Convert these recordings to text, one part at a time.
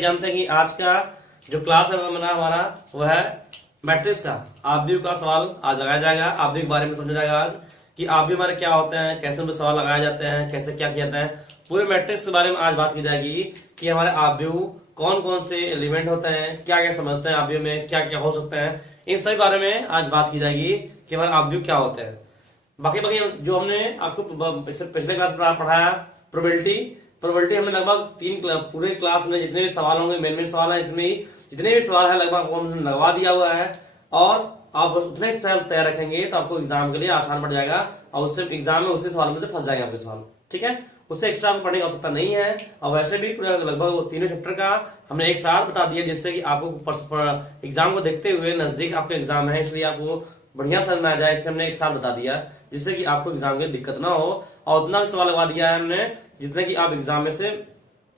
जानते हैं कि आज का जो क्लास है हमारा वो है मैट्रिक्स का आव्यूह का सवाल आज लगाया जाएगा। आव्यूह के बारे में समझा जाएगा आज कि आव्यूह हमारे क्या होते हैं, कैसे उनमें सवाल लगाए जाते हैं, कैसे क्या किया जाता है। पूरे मैट्रिक्स के बारे में आज बात की जाएगी कि हमारे आव्यूह कौन कौन से एलिमेंट होते हैं, क्या क्या समझते हैं आव्यूह में, क्या क्या हो सकते हैं, इन सभी बारे में आज बात की जाएगी कि हमारे आव्यूह क्या होते हैं। बाकी जो हमने आपको इससे पिछले क्लास में पढ़ाया प्रोबेबिलिटी हमने लगभग पूरे क्लास में जितने भी सवाल होंगे, मेन सवाल है, जितने भी सवाल है लगभग वो हमने लगवा दिया हुआ है। और आप बस उतने सवाल तैयार रखेंगे तो आपको एग्जाम के लिए आसान पड़ जाएगा और उससे एग्जाम में उसी सवाल में से फंस जाएंगे आपके सवाल। ठीक है, उससे एक्स्ट्रा पढ़ने की आवश्यकता नहीं है। और वैसे भी लगभग तीनों चैप्टर का हमने एक साथ बता दिया, जिससे कि आपको एग्जाम को देखते हुए नजदीक आपके एग्जाम है, इसलिए आपको बढ़िया समझ में आ जाए, इसलिए हमने एक साथ बता दिया जिससे कि आपको एग्जाम में दिक्कत ना हो। और उतना भी सवाल लगवा दिया है हमने जितने कि आप एग्जाम में से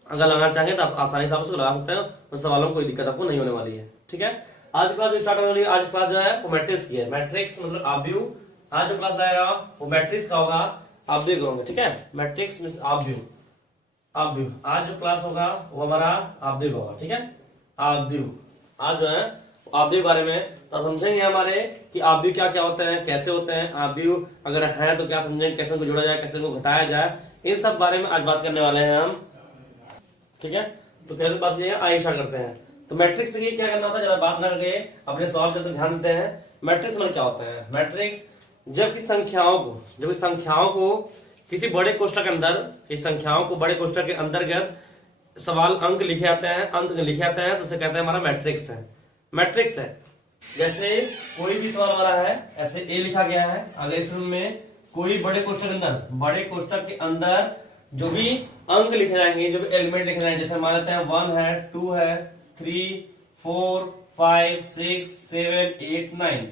अगर लगाना चाहेंगे तो आप आसानी से उसको लगा सकते हैं, उन सवालों में कोई दिक्कत आपको नहीं होने वाली है। ठीक है, आज क्लास स्टार्ट होने वाली है। आज क्लास जो है वो मैट्रिक्स की है। मैट्रिक्स मतलब आव्यूह। आज जो क्लास आएगा वो मैट्रिक्स का होगा, आव्यूह का होगा। ठीक है, मैट्रिक्स मींस आव्यूह। आज जो क्लास होगा वो हमारा आव्यूह होगा। ठीक है, आव्यूह आज जो है आव्यूह के बारे में तो समझेंगे हमारे कि आव्यूह क्या क्या होते हैं, कैसे होते हैं आव्यूह, अगर है तो क्या समझेंगे, कैसे उनको जोड़ा जाए, कैसे उनको घटाया जाए, इन सब बारे में आज बात करने वाले हैं हम। ठीक है, तो कैसे बात करिए आइए स्टार्ट करते हैं। तो मैट्रिक्स देखिए क्या करना होता है, ज्यादा बात ना करके अपने सवाल पर ध्यान देते हैं। मैट्रिक्स में क्या होता है? मैट्रिक्स जबकि संख्याओं को किसी बड़े कोष्ठक के अंदर, किसी संख्याओं को बड़े कोष्ठक के अंतर्गत सवाल अंक लिखे जाते हैं, तो उसे कहते हैं हमारा मैट्रिक्स है। जैसे कोई भी सवाल हमारा है, ऐसे ए लिखा गया है, अगर इस रूम में कोई बड़े कोष्ठक के अंदर जो भी अंक लिखे जाएंगे, जो भी एलिमेंट लिखे जाएंगे, जैसे मान लेते हैं 1 है, 2 है, 3, 4, 5, 6, 7, 8, 9,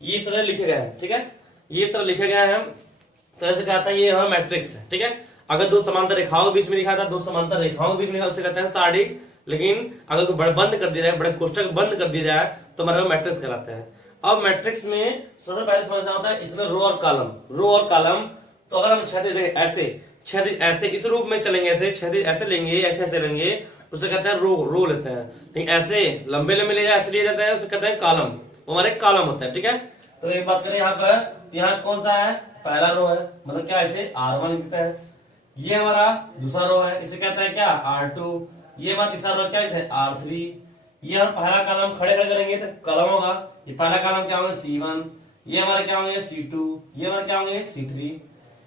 ये इस तरह लिखे गए हैं। ठीक है, ये इस तरह लिखे गए हैं, तो ऐसे कहता है ये हमारा मैट्रिक्स है। ठीक है, अगर दो समांतर रेखाओं के बीच में लिखा था, दो समांतर रेखाओं के बीच में लिखा, उसे कहते हैं सारणिक। लेकिन अगर कोई बंद कर दिया जाए, बड़े कोष्ठक बंद कर दिया जाए तो हमारा मैट्रिक्स कहलाते हैं। अब मैट्रिक्स में सबसे पहले समझना होता है इसमें रो और कॉलम। तो अगर हम क्षैतिज ऐसे इस रूप में चलेंगे, ऐसे लेंगे, ऐसे लेंगे, उसे कहते हैं रो लेते हैं। लेकिन ऐसे लंबे ले जाए, ऐसे लिए जाते हैं, उसे कहते हैं कॉलम। वो हमारे कॉलम होते हैं। ठीक है, तो एक बात करें यहाँ पर, यहाँ कौन सा है? पहला रो है, मतलब क्या इसे R1 लिखते हैं। ये हमारा दूसरा रो है, इसे कहते हैं क्या? R2। ये हमारा तीसरा रो क्या लिखते हैं? R3। ये हम पहला कॉलम खड़े करेंगे तो कॉलम होगा, ये पहला कॉलम क्या होगा? C1। ये हमारे क्या होंगे? C2। ये हमारे क्या होंगे? C3।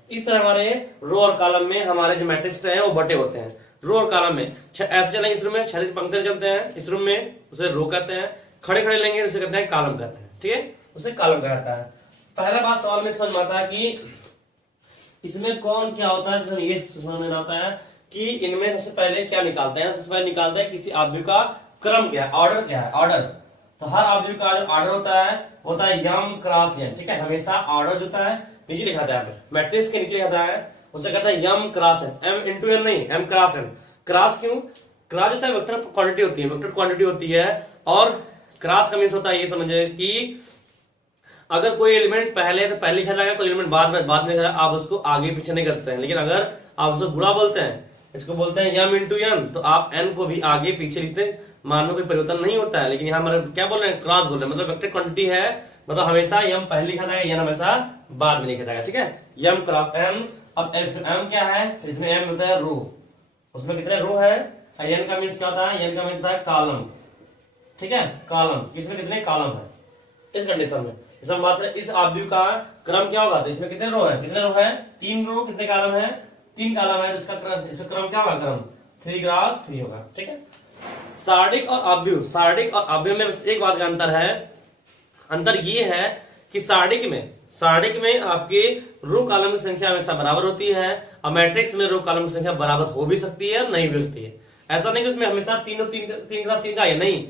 इस तरह हमारे रो और कॉलम में हमारे जो मैट्रिक्स हैं वो बटे होते हैं। रो और कॉलम में ऐसे चलेंगे, इस रूम में क्षैतिज पंक्ति चलते हैं, इस रूम में उसे रो कहते हैं, खड़े लेंगे उसे कहते हैं कॉलम कहते हैं। ठीक है, उसे कॉलम कहता है। पहला बात सवाल में समझ में आता है कि इसमें कौन क्या होता है, ये समझ में आता है कि इनमें सबसे पहले क्या निकालते हैं। सबसे पहले निकालता है किसी आव्यूह का क्रम क्या है, ऑर्डर क्या है, ऑर्डर। तो हर आव्यूह का जो ऑर्डर होता है यम क्रॉस एन। ठीक है, हमेशा ऑर्डर जो होता है नीचे लिखा था, मैट्रिक्स के नीचे लिखा है, उसे कहता है M cross N, M into N नहीं, एम क्रॉस एन। क्रॉस क्यों? क्रॉस होता है वेक्टर क्वांटिटी होती है, और क्रॉस का मींस होता है ये समझे कि अगर कोई एलिमेंट पहले लिखा जाएगा, कोई एलिमेंट बाद में लिखा जाएगा, आप उसको आगे पीछे नहीं कर सकते हैं। लेकिन अगर आप उसको गुणा बोलते हैं, इसको बोलते हैं यम इंटू एन, तो आप एन को भी आगे पीछे लिखते हैं, मान में कोई परिवर्तन नहीं होता है। लेकिन यहाँ हमारे क्या बोल रहे हैं? क्रॉस बोल रहे हैं, मतलब वेक्टर क्वांटिटी है, मतलब हमेशा यम पहले लिखा जाएगा, एन हमेशा बाद में लिखा जाएगा। ठीक है, यम क्रॉस एन। अब एम क्या है? इसमें एम होता है रो, उसमें कितने रो है? एन का मीन्स क्या होता है? एन का मीन्स होता है कॉलम। ठीक है, कॉलम, इसमें कितने कॉलम है इस कंडीशन में। इसमें बात करें इस आव्यूह का क्रम क्या होगा, तो इसमें कितने रो है? 3 रो। कितने कॉलम है? 3 कॉलम है, इसका क्रम क्या होगा? क्रम 3 क्रॉस 3 होगा। ठीक है, सारणिक और आव्यूह में बस एक बात का अंतर ये है कि सारणिक में आपके रो कॉलम की संख्या हमेशा बराबर होती है, और मैट्रिक्स में रो कॉलम की संख्या बराबर हो भी सकती है और नहीं भी हो सकती है। ऐसा नहीं कि उसमें हमेशा 3 क्रॉस 3 का है, नहीं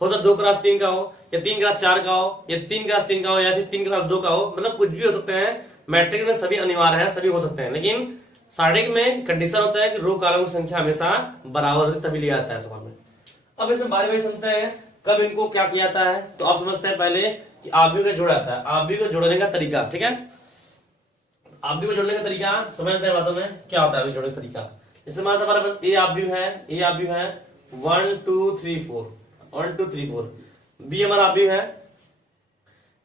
हो सकता 2 क्रॉस 3 का हो, या 3 क्रॉस 4 का हो, या 3 क्रॉस 3 का हो, या फिर 3 क्रॉस 2 का हो, मतलब कुछ भी हो सकते हैं। मैट्रिक्स में सभी अनिवार्य है, सभी हो सकते हैं, लेकिन सारणिक में कंडीशन होता है कि रो कॉलम की संख्या हमेशा बराबर होती है, तभी लिया जाता है सवाल में। अब इसमें बारी बारी समझते हैं कब इनको क्या किया जाता है। तो आप समझते हैं पहले कि आव्यूह को जोड़ा जाता है, आव्यूह को जोड़ने का तरीका। ठीक है, आव्यूह को जोड़ने का तरीका समझते हैं बातों में क्या होता है आव्यूह जोड़ने का तरीका। जैसे हमारे पास ए आव्यूह है, 1 2 3 4, 1 2 3 4। बी हमारा अभी है,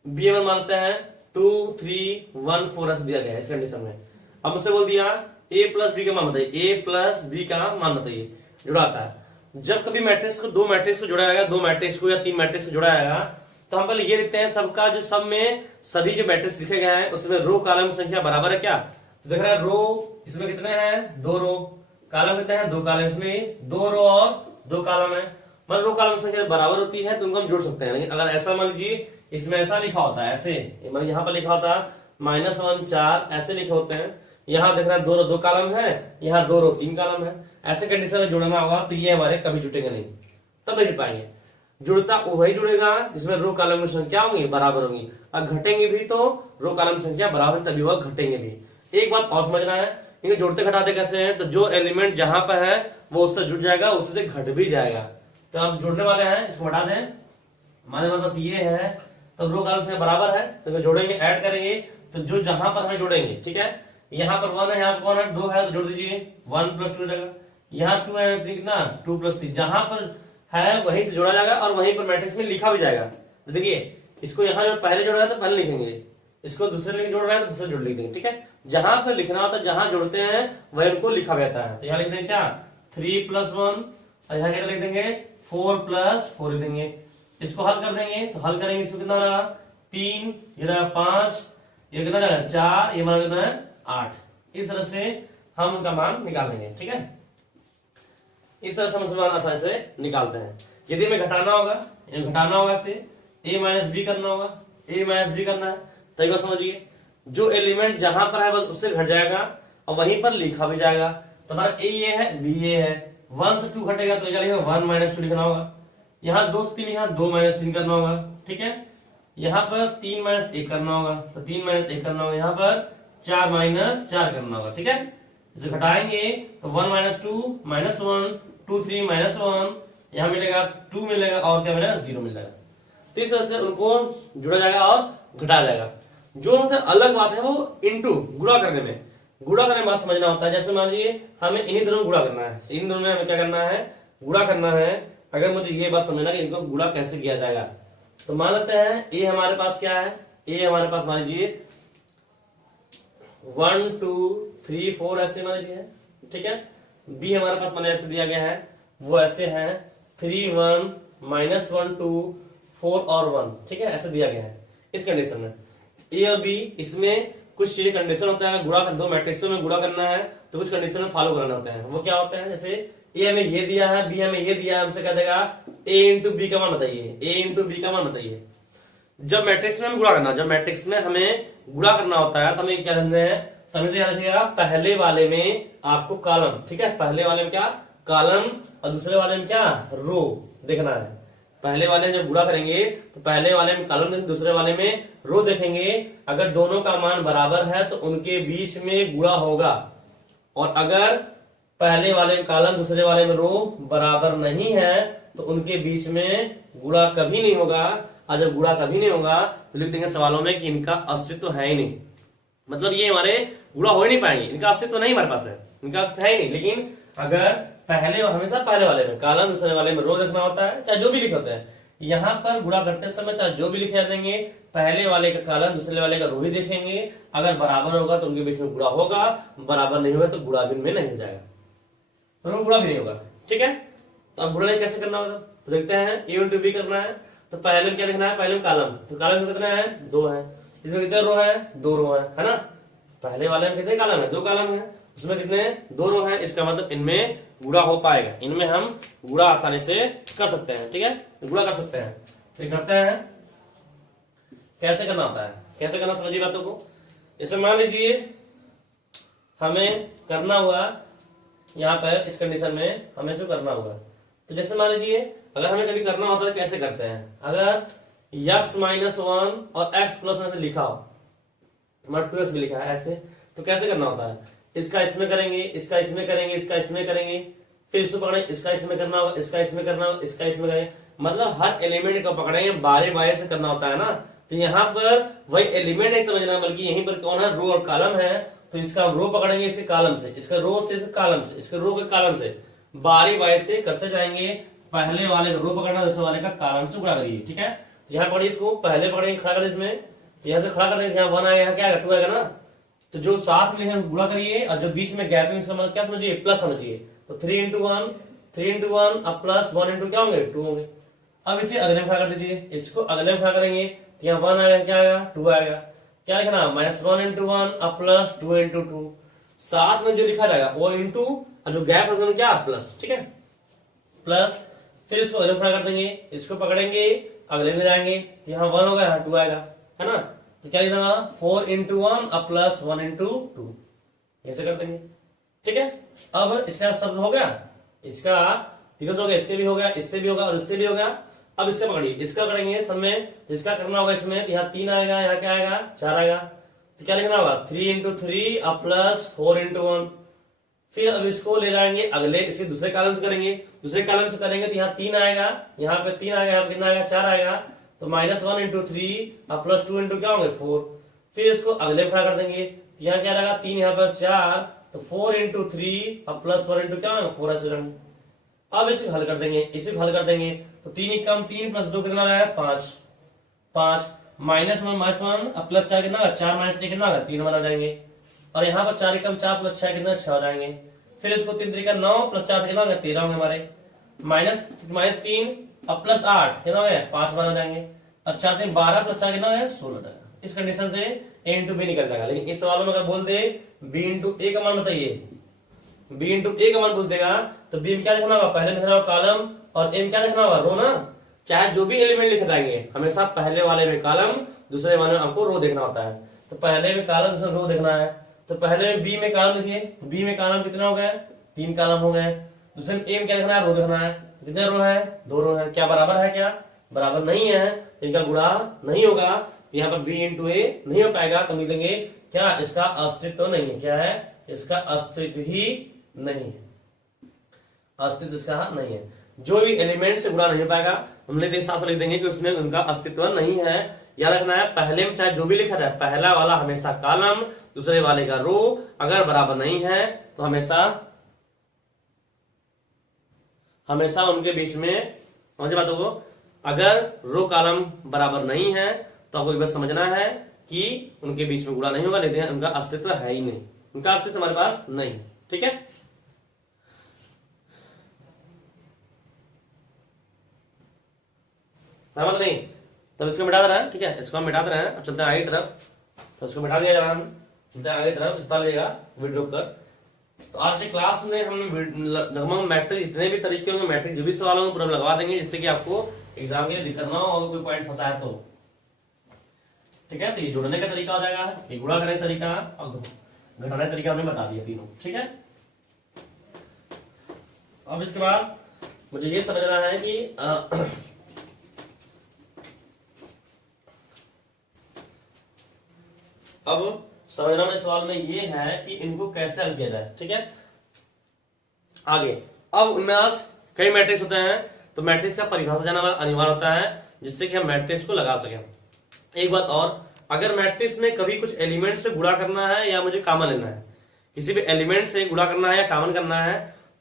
बी हमारा मानते हैं 2 3 1 4 ऐसे दिया गया है इस कंडीशन में। अब मुझसे बोल दिया ए प्लस बी का मान बताइए, ए प्लस बी का मान बताइए। जुड़ाता है जब कभी मैट्रिक्स को, दो मैट्रिक्स को जोड़ा जाएगा, दो मैट्रिक्स को या तीन मैट्रिक्स को जोड़ा जाएगा, तो हम पहले ये देखते हैं सबका जो सब में सभी जो मैट्रिक्स लिखे गए हैं उसमें रो कॉलम संख्या बराबर है क्या। तो देख रहे हैं रो इसमें कितने हैं, दो रो, कॉलम कितने हैं, दो कॉलम, इसमें दो रो और दो कॉलम है। मतलब रो कॉलम संख्या बराबर होती है तो उनको हम जोड़ सकते हैं। लेकिन अगर ऐसा मान लीजिए इसमें ऐसा लिखा होता है, ऐसे मतलब यहाँ पर लिखा होता है -1 4 ऐसे लिखे होते हैं, यहाँ देख रहे हैं दो रो दो कॉलम है, यहाँ दो रो तीन कॉलम है, ऐसे कंडीशन में जोड़ना होगा तो ये हमारे कभी जुटेंगे नहीं, तब नहीं जुट पाएंगे। जुड़ता वही जुड़ेगा जिसमें रो कॉलम की संख्या होंगी बराबर होंगी, और घटेंगे भी तो रो कॉलम संख्या बराबर तभी वह घटेंगे भी। एक बात और समझना है, इन्हें जोड़ते घटाते कैसे हैं, तो जो एलिमेंट जहां पर है वो उससे जुड़ जाएगा, उससे घट भी जाएगा। तो आप जोड़ने वाले हैं, इसको हटा दें, हमारे पास ये है तो रो कॉलम संख्या बराबर है तो जोड़ेंगे, ऐड करेंगे, तो जो जहां पर हमें जोड़ेंगे, ठीक है, यहाँ पर 1 है, यहाँ पर 1 है, 2 है तो जोड़ दीजिए, 1 + 2 जाएगा, यहाँ 2 है तो कितना 2 + 3, जहां पर है वहीं से जोड़ा जाएगा और वहीं पर मैट्रिक्स में लिखा भी जाएगा। तो देखिए इसको यहाँ जो पहले जोड़ रहा है तो पहले लिखेंगे, इसको दूसरे में जोड़ रहा है तो दूसरे जोड़ लिख देंगे, ठीक है। जहां पर लिखना होता है, जहां जोड़ते हैं वही उनको लिखा जाता है। तो यहाँ लिख देंगे क्या 3 + 1, और यहाँ क्या लिख देंगे 4 + 4 लिख देंगे। इसको हल कर देंगे तो हल करेंगे, इसको कितना रहा 3, ये रहा 5, ये कितना रहा 4, ये मान कितना है 8। इस तरह से हम उनका मान निकाल लेंगे, ठीक है। इस तरह से हम मान आसानी से निकालते हैं। यदि हमें घटाना होगा, घटाना होगा इसे a - b करना होगा, a - b करना है, तो एक बार समझिए जो एलिमेंट जहां पर है बस उससे घट जाएगा और वहीं पर लिखा भी जाएगा। तो हमारा a ये है, b ये है, 1 से 2 घटेगा तो क्या लिखेगा 1 - 2 लिखना होगा, यहाँ 2 से 3, यहाँ 2 - 3 करना होगा, ठीक है। यहाँ पर 3 - 1 करना होगा, तो 3 - 1 करना होगा, यहाँ पर 4 - 4 करना होगा, ठीक है। इसे घटाएंगे तो 1 - 2 -1 2 3 -1, यहाँ मिलेगा 2 मिलेगा और क्या मिलेगा 0 मिलेगा। तो इस तरह से उनको जुड़ा जाएगा और घटा जाएगा। जो मतलब अलग बात है वो इनटू गुणा करने में, गुणा करने में बात समझना होता है। जैसे मान लीजिए हमें इन्हीं दोनों गुणा करना है, इन दोनों में हमें क्या करना है गुणा करना है। अगर मुझे ये बात समझना कि इनको गुणा कैसे किया जाएगा, तो मान लेते हैं ए हमारे पास क्या है, ए हमारे पास मान लीजिए 1 2 3 4 ऐसे मान लीजिए, ठीक है। बी हमारे पास मैंने ऐसे दिया गया है, वो ऐसे है 3 1 -1 2 4 और 1, ठीक है, ऐसे दिया गया है। इस कंडीशन में ए और बी, इसमें कुछ चीजें कंडीशन होता है, गुणा दो मैट्रिक्सों में गुणा करना है तो कुछ कंडीशन में फॉलो करना होता है। वो क्या होता है, जैसे ए हमें ये दिया है, बी हमें ये दिया है, हमसे कह देगा a × b का मान बताइए, a × b का मान बताइए। जब मैट्रिक्स में हम गुणा करना, जब मैट्रिक्स में हमें गुणा करना होता है तो हमें क्या करते हैं, तो हमें याद रखिएगा पहले वाले में आपको कॉलम, ठीक है, पहले वाले में क्या कॉलम और दूसरे वाले में क्या रो देखना है। पहले वाले में जब गुणा करेंगे तो पहले वाले में कॉलम देखेंगे, दूसरे वाले में रो देखेंगे। अगर दोनों का मान बराबर है तो उनके बीच में गुणा होगा, और अगर पहले वाले में कॉलम दूसरे वाले में रो बराबर नहीं है तो उनके बीच में गुणा कभी नहीं होगा। और जब गुणा कभी नहीं होगा तो लिख देंगे सवालों में कि इनका अस्तित्व है ही नहीं, मतलब ये हमारे गुणा हो ही नहीं पाएंगे, इनका अस्तित्व नहीं हमारे पास है, इनका अस्तित्व है ही नहीं। लेकिन अगर पहले हमेशा पहले वाले में कॉलम दूसरे वाले में रो देखना होता है, चाहे जो भी लिखे होते हैं, यहाँ पर गुणा करते समय चाहे जो भी लिखे देंगे पहले वाले का कॉलम दूसरे वाले का रो ही देखेंगे। अगर बराबर होगा तो उनके बीच में गुणा होगा, बराबर नहीं होगा तो गुणा भी में नहीं हो जाएगा, तो गुणा भी नहीं होगा, ठीक है। तो अब गुणा कैसे करना होगा तो देखते हैं, a × b करना है तो पहले में क्या देखना है, पहले में कॉलम, तो कॉलम में कितना है 2 है, इसमें कितने रो है 2 रो है ना। पहले वाले में कितने कॉलम है 2 कॉलम है, उसमें कितने 2 रो है, इसका मतलब इनमें गुणा हो पाएगा, इनमें हम गुणा आसानी से कर सकते हैं, ठीक है, गुणा कर सकते हैं। तो करते हैं कैसे करना होता है, कैसे करना समझिए बातों को। जैसे मान लीजिए हमें करना हुआ यहाँ पर इस कंडीशन में हमें जो करना होगा, तो जैसे मान लीजिए अगर हमें कभी करना होता है कैसे करते हैं, अगर x - 1 और x + 1 लिखा हो, हमारा 2x भी लिखा है ऐसे, तो कैसे करना होता है, इसका इसमें करेंगे, इसका इसमें करेंगे, इसका इसमें करेंगे, फिर इसको पकड़ेंगे, इसका इसमें करना होगा, इसका इसमें करना होगा, इसका इसमें करेंगे, मतलब हर एलिमेंट को पकड़ेंगे, बारी बारी से करना होता है ना। तो यहाँ पर वही एलिमेंट नहीं समझना, बल्कि यहीं पर कौन है रो और कॉलम है, तो इसका रो पकड़ेंगे इसके कॉलम से, इसका रो से इसके कॉलम से, इसके रो के कॉलम से, बारी बारी से करते जाएंगे। पहले वाले का रो पकड़ना, दूसरे वाले का कॉलम से गुणा करिए। ठीक है, यहाँ पकड़िए इसको, पहले पकड़ेंगे खड़ा कर इसमें, यहाँ से खड़ा कर देंगे, यहाँ 1 आएगा, यहाँ क्या आएगा 2 आएगा ना। तो जो साथ में है गुणा करिए, और जो बीच में गैप है उसका मतलब क्या समझिए, प्लस समझिए। तो 3 into 1 अब प्लस 1 into क्या होंगे 2 होंगे। अब इसे अगले में खड़ा कर दीजिए, इसको अगले में खड़ा करेंगे, तो यहाँ 1 आएगा, क्या आएगा 2 आएगा। क्या लिखना, -1 into 1 अब प्लस 2 into 2। साथ में जो लिखा जाएगा वो इंटू, और जो गैप है क्या प्लस। ठीक है, प्लस, फिर इसको अगले में खड़ा कर देंगे, इसको पकड़ेंगे अगले में जाएंगे, तो यहाँ 1 होगा, यहाँ 2 आएगा, है ना। तो क्या लिखना, 4 into 1 अब प्लस 1 into 2, ऐसे कर देंगे। ठीक है, अब इसका सब हो गया, इसका फिगर्स हो गया, इसके भी हो गया, इससे भी होगा और इससे भी होगा। अब इससे पकड़िए, इसका करेंगे सब में, इसका करना होगा इसमें, तो यहाँ 3 आएगा, यहाँ क्या आएगा 4 आएगा। तो क्या लिखना होगा 3 into 3 अब प्लस 4 into 1। फिर अब इसको ले जाएंगे अगले, इसके दूसरे कॉलम से करेंगे, दूसरे कॉलम से करेंगे तो यहाँ 3 आएगा, यहाँ पे 3 आएगा, यहाँ पे कितना आएगा 4 आएगा। तो -1 into 3 अब प्लस 2 into क्या होंगे 4। फिर इसको अगले में खड़ा कर देंगे, तो यहाँ क्या रहेगा 3, यहाँ पर 4, तो 4 into 3 अब प्लस 1 into क्या होगा 4 ऐसे रहेंगे। अब इसे हल कर देंगे, इसे हल कर देंगे, तो 3 एक कम 3 प्लस 2 कितना है 5, -1 अब प्लस 4 कितना, 4 - 1 कितना 3 बना जाएंगे। और यहाँ पर 4 एकम 4 प्लस 6 कितना 6 हो जाएंगे। फिर इसको 3 तरीका 9 प्लस 4 कितना होगा 13 होंगे हमारे। -3 अब प्लस 8 कितना है 5 बना जाएंगे। और 4 3 12 प्लस 4 कितना है 16 जाएगा। इस कंडीशन से a इंटू बी निकल जाएगा। लेकिन इस सवाल में अगर बोल दे b इंटू ए का मान बताइए, b इंटू ए का मान पूछ देगा, तो b में क्या लिखना होगा, पहले लिखना होगा कॉलम, और a में क्या लिखना होगा रो ना। चाहे जो भी एलिमेंट लिख जाएंगे हमेशा पहले वाले में कॉलम, दूसरे वाले में आपको रो देखना होता है। तो पहले में कॉलम, दूसरे रो देखना है। तो पहले में बी में कॉलम लिखिए, तो बी में कॉलम कितना हो गया 3 कॉलम हो गए। दूसरे में ए में क्या लिखना है रो देखना है, कितने रो है 2 रो है। क्या बराबर है, क्या बराबर नहीं है, इनका गुणा नहीं होगा, तो यहाँ पर बी इंटू ए नहीं हो पाएगा। तो लिख देंगे क्या, इसका अस्तित्व नहीं है। क्या है, इसका अस्तित्व ही नहीं है, अस्तित्व इसका नहीं है। जो भी एलिमेंट से गुणा नहीं हो पाएगा हम लिख हिसाब से लिख देंगे कि उसमें उनका अस्तित्व नहीं है। याद रखना है पहले में चाहे जो भी लिखा जाए, पहला वाला हमेशा कॉलम, दूसरे वाले का रो, अगर बराबर नहीं है तो हमेशा उनके बीच में, समझे बातों को, अगर रो कॉलम बराबर नहीं है तो आपको एक बार समझना है कि उनके बीच में गुणा नहीं होगा, लेकिन उनका अस्तित्व है ही नहीं, उनका अस्तित्व हमारे पास नहीं। ठीक है, समझ नहीं, तब इसको मिटा दे रहा है। ठीक है, इसको हम मिटा दे रहे हैं। अब चलते हैं आगे तरफ, तो इसको मिटा दिया जा रहा है, चलते हैं आगे तरफ, इस लीजिएगा वीडियो कर। तो आज की क्लास में हम लगभग मैट्रिक जितने भी तरीके होंगे, मैट्रिक जो भी सवाल होंगे पूरा लगवा देंगे, जिससे कि आपको एग्जाम के लिए दिक्कत ना हो और कोई पॉइंट फंसा है तो। ठीक है, तो ये जोड़ने का तरीका हो जाएगा, ये गुणा करने का तरीका और घटाने का तरीका हमने बता दिया तीनों। ठीक है, अब इसके बाद मुझे ये समझना है कि अब समझना में सवाल में ये है कि इनको कैसे हल किया जाए। ठीक है, आगे अब उनमें आज कई मैट्रिक्स होते हैं, तो मैट्रिक्स का परिभाषा जानना अनिवार्य होता है, जिससे कि हम मैट्रिक्स को लगा सकें। एक बात और, अगर मैट्रिक्स में कभी कुछ एलिमेंट से गुणा करना है या मुझे कॉमन लेना है, किसी भी एलिमेंट से गुणा करना है या कॉमन करना है,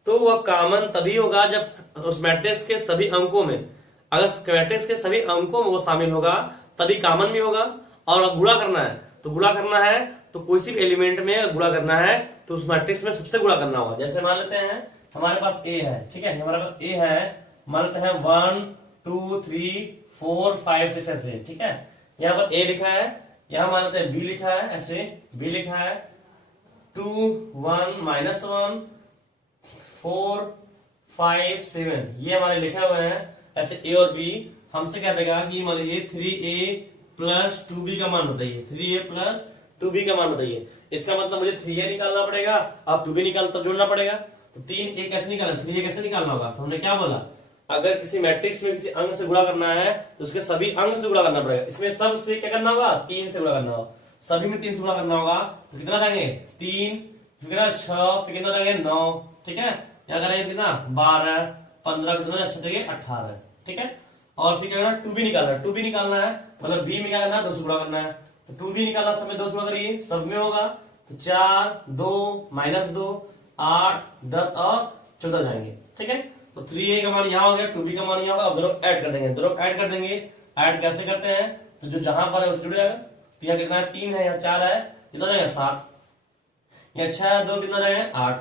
तो वह कॉमन तभी होगा जब उस मैट्रिक्स के सभी अंकों में, अगर मैट्रिक्स के सभी अंकों में वो शामिल होगा तभी कॉमन भी होगा। और अब गुणा करना है, तो गुणा करना है तो कोई सी एलिमेंट में गुणा करना है तो उस मैट्रिक्स में सबसे गुणा करना होगा। जैसे मान लेते हैं हमारे पास ए है, ठीक है, हमारे पास ए है, मान लेते हैं 1 2 3 4 5 6 ऐसे। ठीक है, यहाँ पर ए लिखा है, यहाँ मान लेते हैं बी लिखा है, ऐसे बी लिखा है 2 1 -1 4 5 7, ये हमारे लिखे हुए हैं ऐसे ए और बी। हमसे क्या देगा कि मान लीजिए 3a प्लस 2b का मान बताइए, 3a प्लस 2b का मान बताइए। इसका मतलब मुझे 3a निकालना पड़ेगा, आप 2b निकाल तब जोड़ना पड़ेगा। तो 3a कैसे निकालना, 3a कैसे निकालना होगा, तो हमने क्या बोला, अगर किसी मैट्रिक्स में किसी अंक से गुणा करना है तो उसके सभी अंक से गुणा करना पड़ेगा। इसमें सब से क्या करना होगा, 3 से गुणा करना होगा, सभी में 3 से गुणा करना होगा। तो कितना जाएंगे 3, फिर कितना 6, फिर कितना जाएंगे 9। ठीक है, यहाँ करेंगे कितना 12 15, कितना 18। ठीक है, और फिर क्या करना 2b निकालना है, 2b निकालना है मतलब b में क्या करना है 2 से गुणा करना है। तो 2b निकालना सब में 2 से गुणा करिए, सब में होगा तो 4 2 -2 8 10 और 14 जाएंगे, ठीक है। तो 3a का मान यहाँ हो गया, 2b का मान यहाँ होगा। अब दोनों ऐड कर देंगे, दोनों ऐड कर देंगे। ऐड कैसे करते हैं, तो जो जहां पर है उससे जुड़ जाएगा। तो यहाँ कितना है, 3 है, यहाँ 4 है, कितना जाएगा 7, यहाँ 6 है, 2 कितना जाएगा 8,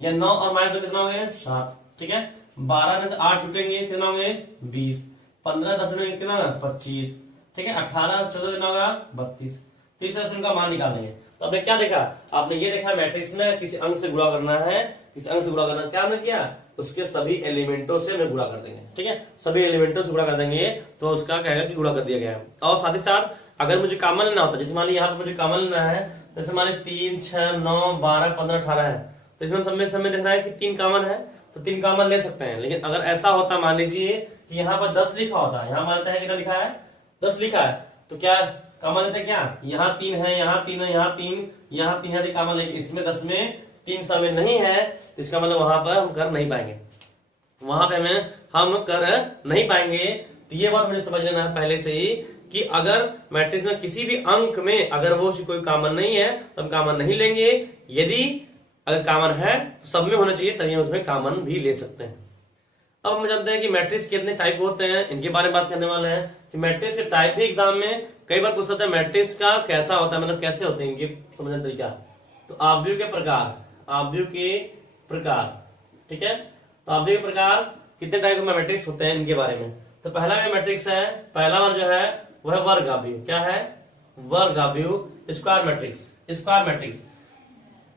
या 9 और -2 कितना हो गया 7, ठीक है। 12 में से 8 छूटेंगे, कितना हो गए 20, 15 10 में कितना 25, ठीक है। 18 14 कितना होगा 32। तो इस तरह से उनका मान निकालेंगे। तो आपने क्या देखा, आपने ये देखा मैट्रिक्स में किसी अंक से गुणा करना है, किसी अंक से गुणा करना, क्या हमने किया, उसके सभी एलिमेंटों से हमें गुणा कर देंगे, ठीक है। सभी एलिमेंटों से गुणा कर देंगे तो उसका कहेगा कि गुणा कर दिया गया है। और साथ ही साथ अगर मुझे कॉमन लेना होता है, जैसे मान लीजिए यहाँ पे मुझे कॉमन लेना है, जैसे मान लीजिए 3 6 9 12 15 18 है, तो इसमें सब में दिख रहा है कि 3 कॉमन है, तो 3 कॉमन ले सकते हैं। लेकिन अगर ऐसा होता, मान लीजिए कि यहाँ पर 10 लिखा होता है, यहाँ मानते हैं कितना लिखा है 10 लिखा है, तो क्या कॉमन लेते हैं, क्या यहाँ 3 है, यहाँ 3 है, यहाँ 3, यहाँ 3 है, कॉमन लेकिन इसमें 10 में 3 शामिल नहीं है, तो इसका मतलब वहां पर हम कर नहीं पाएंगे, वहां पे हम कर नहीं पाएंगे। तो ये बात मुझे समझ लेना है पहले से ही कि अगर मैट्रिक्स में किसी भी अंक में अगर वो कोई कॉमन नहीं है तो हम कॉमन नहीं लेंगे। यदि अगर कॉमन है तो सब में होना चाहिए, तभी हम उसमें कॉमन भी ले सकते हैं। अब हम जानते हैं कि मैट्रिक्स कितने टाइप होते हैं, इनके बारे में बात करने वाले हैं कि मैट्रिक्स के टाइप भी एग्जाम में कई बार पूछ सकते हैं, मैट्रिक्स का कैसा होता है, मतलब कैसे होते हैं इनके समझने का तरीका। तो आव्यूह के प्रकार, आव्यूह के प्रकार, ठीक है। तो आव्यूह के प्रकार कितने टाइप के मैट्रिक्स होते हैं इनके बारे में। तो पहला में मैट्रिक्स है, पहला बार जो है वह है वर्ग आव्यूह। क्या है, वर्ग आव्यूह, स्क्वायर मैट्रिक्स, स्क्वायर मैट्रिक्स।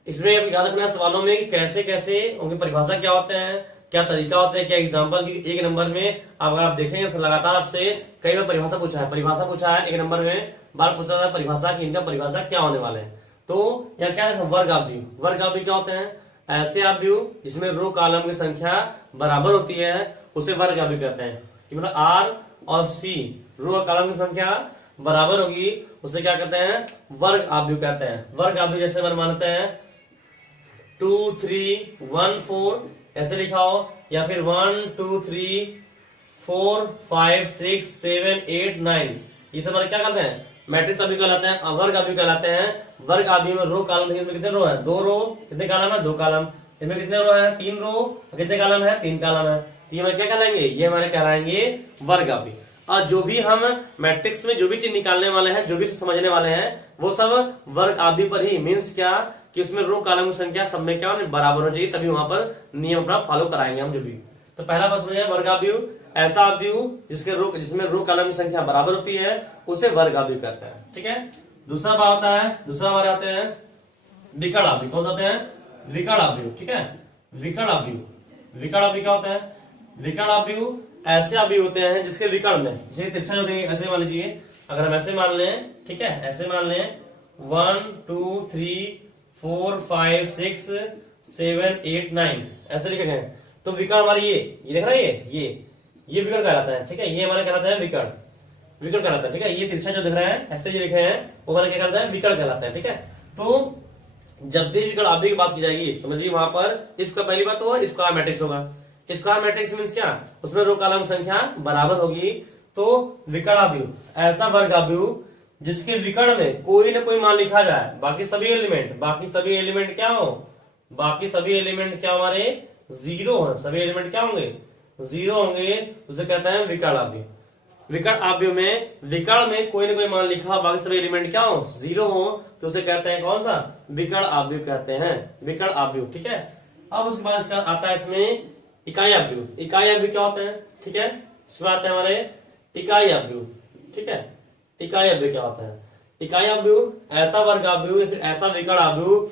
इसमें याद रखना है सवालों में कि कैसे कैसे उनकी परिभाषा क्या होते हैं, क्या तरीका होता है, क्या एग्जांपल की एक नंबर में अगर आप देखेंगे तो लगातार आपसे कई बार परिभाषा पूछा है, एक नंबर में बार पूछा था परिभाषा की, इनका परिभाषा क्या होने वाले हैं। तो यहाँ क्या है, वर्ग आव्यूह। वर्ग आव्यूह क्या होते हैं, ऐसे आव्यूह जिसमें रो कॉलम की संख्या बराबर होती है उसे वर्ग आव्यूह कहते हैं। कि मतलब R और C रो और कॉलम की संख्या बराबर होगी उसे क्या कहते हैं, वर्ग आव्यूह कहते हैं। वर्ग आव्यूह जैसे मन मानते हैं 2 3 1 4 ऐसे लिखा हो, या फिर 1 2 3 4 5 6 7 8 9, ये सब क्या कहते हैं, मैट्रिक्स आव्यूह कहलाते हैं, वर्ग आव्यूह कहलाते हैं। वर्ग आव्यूह में रो कॉलम देखिए, कितने रो है, 2 रो, कितने कॉलम है 2 कॉलम, इनमें कितने रो है 3 रो, कितने कॉलम है 3 कॉलम है। तो ये हमारे क्या कहलाएंगे, ये हमारे कहलाएंगे वर्ग आव्यूह। और जो भी हम मैट्रिक्स में जो भी चीज निकालने वाले हैं, जो भी समझने वाले हैं, वो सब वर्ग आव्यूह पर ही, मीन्स क्या कि उसमें रो कॉलम की संख्या सब में क्या बराबर होनी चाहिए, तभी वहां पर नियम अपना फॉलो कराएंगे हम जो भी। तो पहला बात समझिए, वर्ग आव्यूह ऐसा आव्यूह जिसमें रो कॉलम की संख्या बराबर होती है उसे वर्ग आव्यूह कहते हैं, ठीक है। दूसरा बात होता है, दूसरा हमारे आते हैं विकर्ण आव्यूह। कौन सा होते हैं, विकर्ण आव्यूह, ठीक है। विकर्ण आव्यूह, विकर्ण आव्यूह क्या होता है, विकर्ण आव्यूह ऐसे आव्यूह होते हैं जिसके विकर्ण में, जैसे तिरछा जो देंगे ऐसे मान लीजिए, अगर हम ऐसे मान लें, ठीक है, ऐसे मान लें 1 2 3 4 5 6 7 8 9 ऐसे लिखे गए, तो विकर्ण हमारी ये देख रहा है, ये विकर्ण कहलाता है, ठीक है। ये हमारा कहलाता है विकर्ण, विकर्ण कहलाता है, ठीक है। ये तिरछा जो दिख रहा है ऐसे ये लिखे हैं वो हमारा क्या कहलाता है, विकर्ण कहलाता है, ठीक है। तो जब भी विकर्ण आव्यूह की बात की जाएगी समझिए वहां पर इसका पहली बात तो स्क्वायर मैट्रिक्स होगा। स्क्वायर मैट्रिक्स मींस क्या, उसमें रो कॉलम संख्या बराबर होगी। तो विकर्ण आव्यूह ऐसा वर्ग आव्यूह जिसके विकर्ण में कोई ना कोई मान लिखा जाए, बाकी सभी एलिमेंट क्या हो, बाकी सभी एलिमेंट क्या हमारे जीरो हो, सभी एलिमेंट क्या होंगे, जीरो होंगे, उसे कहते हैं विकर्ण आव्यूह। विकर्ण आव्यूह में विकर्ण में कोई ना कोई मान लिखा हो, बाकी सभी एलिमेंट क्या हो, जीरो हो, तो उसे कहते हैं कौन सा, विकर्ण आव्यूह कहते हैं, विकर्ण आव्यूह, ठीक है। अब उसके बाद इसका आता है इसमें इकाई आव्यूह। इकाई आव्यूह क्या होता है, ठीक है। इसमें आते हैं हमारे इकाई आव्यूह, ठीक है। इकाई आव्यूह क्या होता है, इकाई आव्यूह ऐसा वर्ग आव्यूह या फिर ऐसा विकर्ण आव्यूह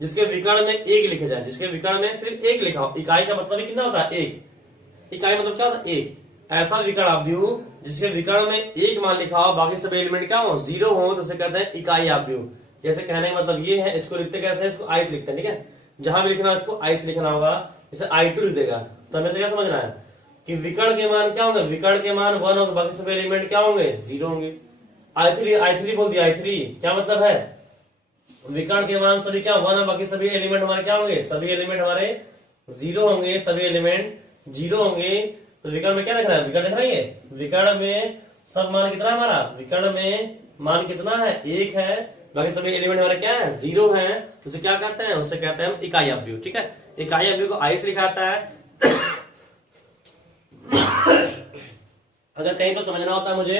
जिसके विकर्ण में एक लिखे जाए, जिसके विकर्ण में सिर्फ एक लिखा हो। इकाई का मतलब कितना होता है, एक। इकाई मतलब क्या होता है, एक। ऐसा विकर्ण आव्यूह जिसके विकर्ण में एक मान लिखा हो, बाकी सभी एलिमेंट क्या हो, जीरो हो, तो उसे कहते हैं इकाई आव्यूह। जैसे कहने का मतलब ये है, इसको लिखते कैसे, इसको आई से लिखते हैं, ठीक है। जहां भी लिखना है इसको आई से लिखना होगा, इसे I2 लिख देगा। तो हमें क्या समझना है कि विकर्ण के मान क्या होंगे, विकर्ण के मान 1 और बाकी सभी एलिमेंट क्या होंगे, जीरो होंगे। I3 बोल दिया, I3 क्या मतलब है, विकर्ण के मान सभी क्या 1 और बाकी सभी एलिमेंट हमारे क्या होंगे, सभी एलिमेंट हमारे जीरो होंगे, सभी एलिमेंट जीरो होंगे। तो विकर्ण में क्या देख रहा है, विकर्ण देख रहा है, विकर्ण में सब मान कितना है हमारा, विकर्ण में मान कितना है, एक है, बाकी सभी एलिमेंट हमारे क्या है, जीरो है, उसे क्या कहते हैं, उसे कहते हैं इकाई आव्यूह, ठीक है। इकाई अवयव को आई से लिखा जाता है। अगर कहीं पर समझना होता है मुझे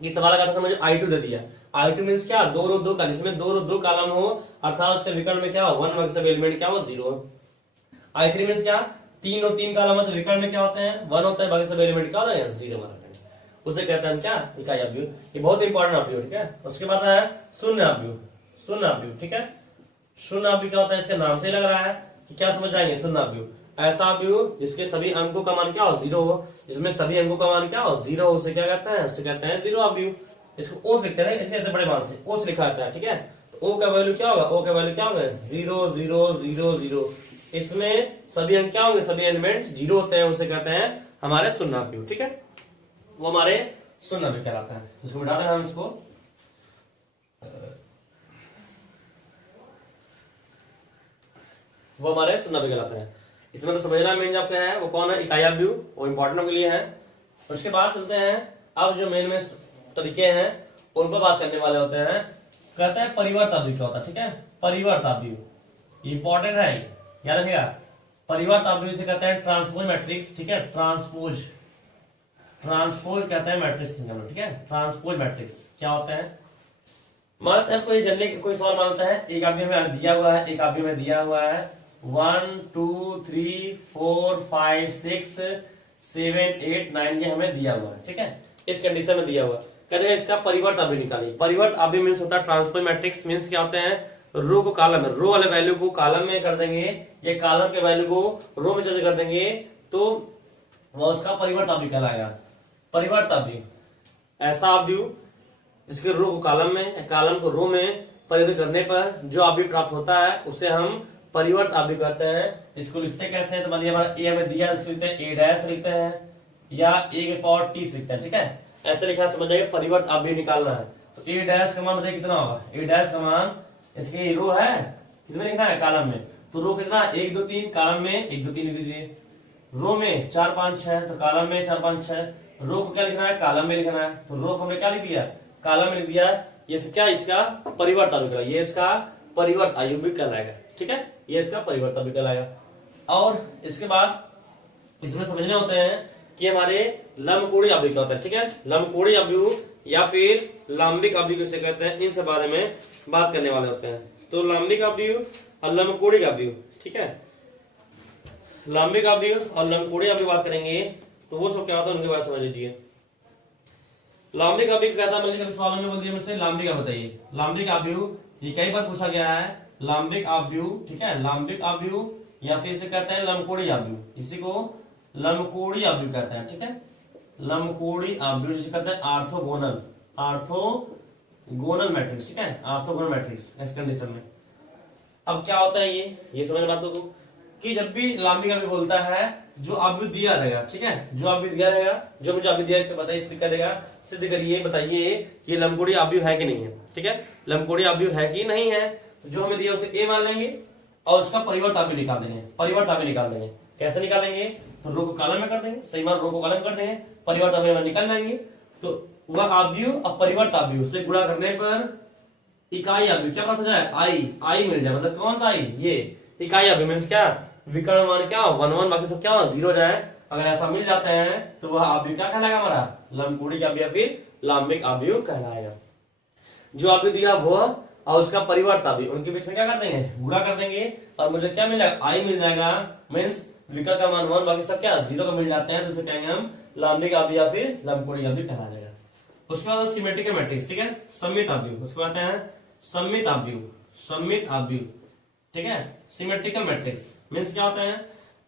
कि सवाल अगर मुझे I2 दे दिया, I2 मींस क्या, 2 रो 2 कॉलम, जिसमें 2 रो 2 कॉलम हो अर्थात उसके विकर्ण में क्या हो 1 बाकी सब एलिमेंट क्या हो 0 हो। I3 मींस क्या, 3 रो 3 कॉलम है तो विकर्ण में क्या होते हैं 1 होता है, बाकी सब एलिमेंट क्या होता है 0 हमारा, उसे कहते हैं हम क्या, इकाई अवयव। ये बहुत इंपॉर्टेंट अवयव, ठीक है। उसके बाद है शून्य अवयव। शून्य अवयव, ठीक है। शून्य अवयव क्या होता है, इसके नाम से लग रहा है कि क्या समझ जाएंगे। शून्य अवयव ऐसा अवयव जिसके सभी अंकों का मान क्या हो 0 हो, जिसमें सभी अंकों का मान क्या हो 0 हो, उसे क्या कहते हैं, उसे कहते हैं 0 अवयव। इसको ओ से लिखते हैं, इसलिए ऐसे बड़े मान से ओ से लिखा जाता है, ठीक है। तो ओ का वैल्यू क्या होगा, ओ का वैल्यू क्या होगा 0 0 0 0। इसमें सभी अंक क्या होंगे, सभी एलिमेंट 0 होते हैं, उसे कहते हैं हमारे शून्य अवयव, ठीक है। वो हमारे शून्य अवयव कहलाता है। इसको मिटा देना हम इसको, वो हमारे शून्य अवयव कहलाता है। इसमें तो समझना मेन जब क्या है वो कौन है, इकाई अवयव, वो इंपॉर्टेंट के लिए है। उसके बाद चलते हैं अब जो मेन में तरीके हैं उन पर बात करने वाले होते हैं। कहते हैं परिवर्त अवयव क्या होता है, ठीक है। परिवर्त अवयव इंपॉर्टेंट है, याद रखिएगा। परिवर्त अवयव से कहते हैं ट्रांसपोज मैट्रिक्स, ठीक है। ट्रांसपोज, ट्रांसपोज कहते हैं मैट्रिक्स, ठीक है। ट्रांसपोज मैट्रिक्स क्या होता है, मानते हैं कोई जनरली कोई सवाल मानता है एक अवयव में दिया हुआ है, एक अवयव में दिया हुआ है 1 2 3 4 5 6 7 8 9 ये हमें दिया हुआ है, ठीक है। इस कंडीशन में दिया हुआ, कहते हैं इसका परिवर्त अवयव निकालिए। परिवर्त अवयव मींस होता है ट्रांसपोज मैट्रिक्स, मींस क्या होते हैं, रो को कॉलम में, रो वाले वैल्यू को कॉलम में कर देंगे, ये कॉलम के वैल्यू को रो में चेंज कर देंगे, तो वह उसका परिवर्त अवयव कहलाएगा। परिवर्त अवयव ऐसा अवयव जिसके रो को कॉलम में, कॉलम को रो में परिवर्तित करने पर जो अवयव प्राप्त होता है उसे हम परिवर्त अवयव कहते हैं। इसको लिखते कैसे हैं, तो मानिए हमारा ए हमें दिया, इसको लिखते हैं ए डैश लिखते हैं या ए के पावर टी से लिखते हैं, ठीक है। ऐसे लिखा समझ जाइए, परिवर्त अवयव निकालना है तो ए डैश का मान बताइए कितना होगा, ए डैश का मान, इसके रो है किसमें लिखना है, कॉलम में, तो रो कितना 1 2 3, कॉलम में 1 2 3 लिख दीजिए, रो में 4 5 6 तो कॉलम में 4 5 6, रो को क्या लिखना है, कॉलम में लिखना है, तो रो को हमने क्या लिख दिया, कॉलम में लिख दिया। ये क्या, इसका परिवर्त अवयव कहलाएगा, ये इसका परिवर्त अवयव कहलाएगा, ठीक है। ये इसका परिवर्त अवयव कहलाएगा। और इसके बाद इसमें समझने होते हैं कि हमारे लंबकोणीय अवयव क्या होता है, ठीक है। लंबकोणीय अवयव या फिर लांबिक अवयव किसे कहते हैं, इन सब बारे में बात करने वाले होते हैं। तो लांबिक अवयव और लंबकोणीय अवयव, ठीक है। लांबिक अवयव और लंबकोणीय अवयव बात करेंगे तो वो सब क्या होता है उनके बारे में समझ लीजिए। लांबिक अवयव कहता है, कभी सवाल में बोल दिया मुझसे लांबिक अवयव बताइए। लांबिक अवयव ये कई बार पूछा गया है, लांबिक अवयव, ठीक है। लांबिक अवयव या फिर इसे कहते हैं लंबकोणीय अवयव, इसी को लंबकोणीय अवयव कहते हैं, ठीक है। लंबकोणीय अवयव जिसे कहते हैं ऑर्थोगोनल, ऑर्थोगोनल मैट्रिक्स, ठीक है। ऑर्थोगोनल मैट्रिक्स इस कंडीशन में। अब क्या होता है ये समझ बातों को कि जब भी लांबिक अवयव बोलता है जो अवयव दिया रहेगा, ठीक है, जो अवयव दिया रहेगा, जो मुझे अवयव दिया बताइए, सिद्ध करेगा, सिद्ध करिए, बताइए कि लंबकोणीय अवयव है कि नहीं है, ठीक है। लंबकोणीय अवयव है कि नहीं है, जो हमें दिया उसे ए मान लेंगे और उसका परिवर्त अवयव निकाल देंगे। परिवर्त अवयव निकाल देंगे, कैसे निकालेंगे, तो रो को कॉलम में कर देंगे, सही मान रो को कॉलम कर देंगे, परिवर्त अवयव निकाल जाएंगे, तो वह अवयव और परिवर्त अवयव से गुणा करने पर इकाई अवयव क्या प्राप्त हो जाए, आई मिल जाए। मतलब कौन सा आई, ये इकाई अवयव मींस क्या, विकर्ण मान क्या 1 1 बाकी सब क्या 0 जाए। अगर ऐसा मिल जाते हैं तो वह अवयव क्या कहलाएगा, हमारा लंबकोणीय अवयव फिर लांबिक अवयव कहलाएगा। जो अवयव दिया वो और उसका परिवर्त अवयव, उनके बीच में क्या कर देंगे, गुणा कर देंगे और मुझे क्या मिल जाएगा, आई मिल जाएगा। मींस विकर्ण का मान 1 बाकी सब क्या 0 का मिल जाते हैं, तो उसे कहेंगे हम लांबिक अवयव या फिर लंबकोणीय अवयव कहला जाएगा। उसके बाद सिमेट्रिकल मैट्रिक्स, ठीक है, सममित अवयव, उसको कहते हैं सममित अवयव, सममित अवयव, ठीक है। सिमेट्रिकल मैट्रिक्स मींस क्या होता है,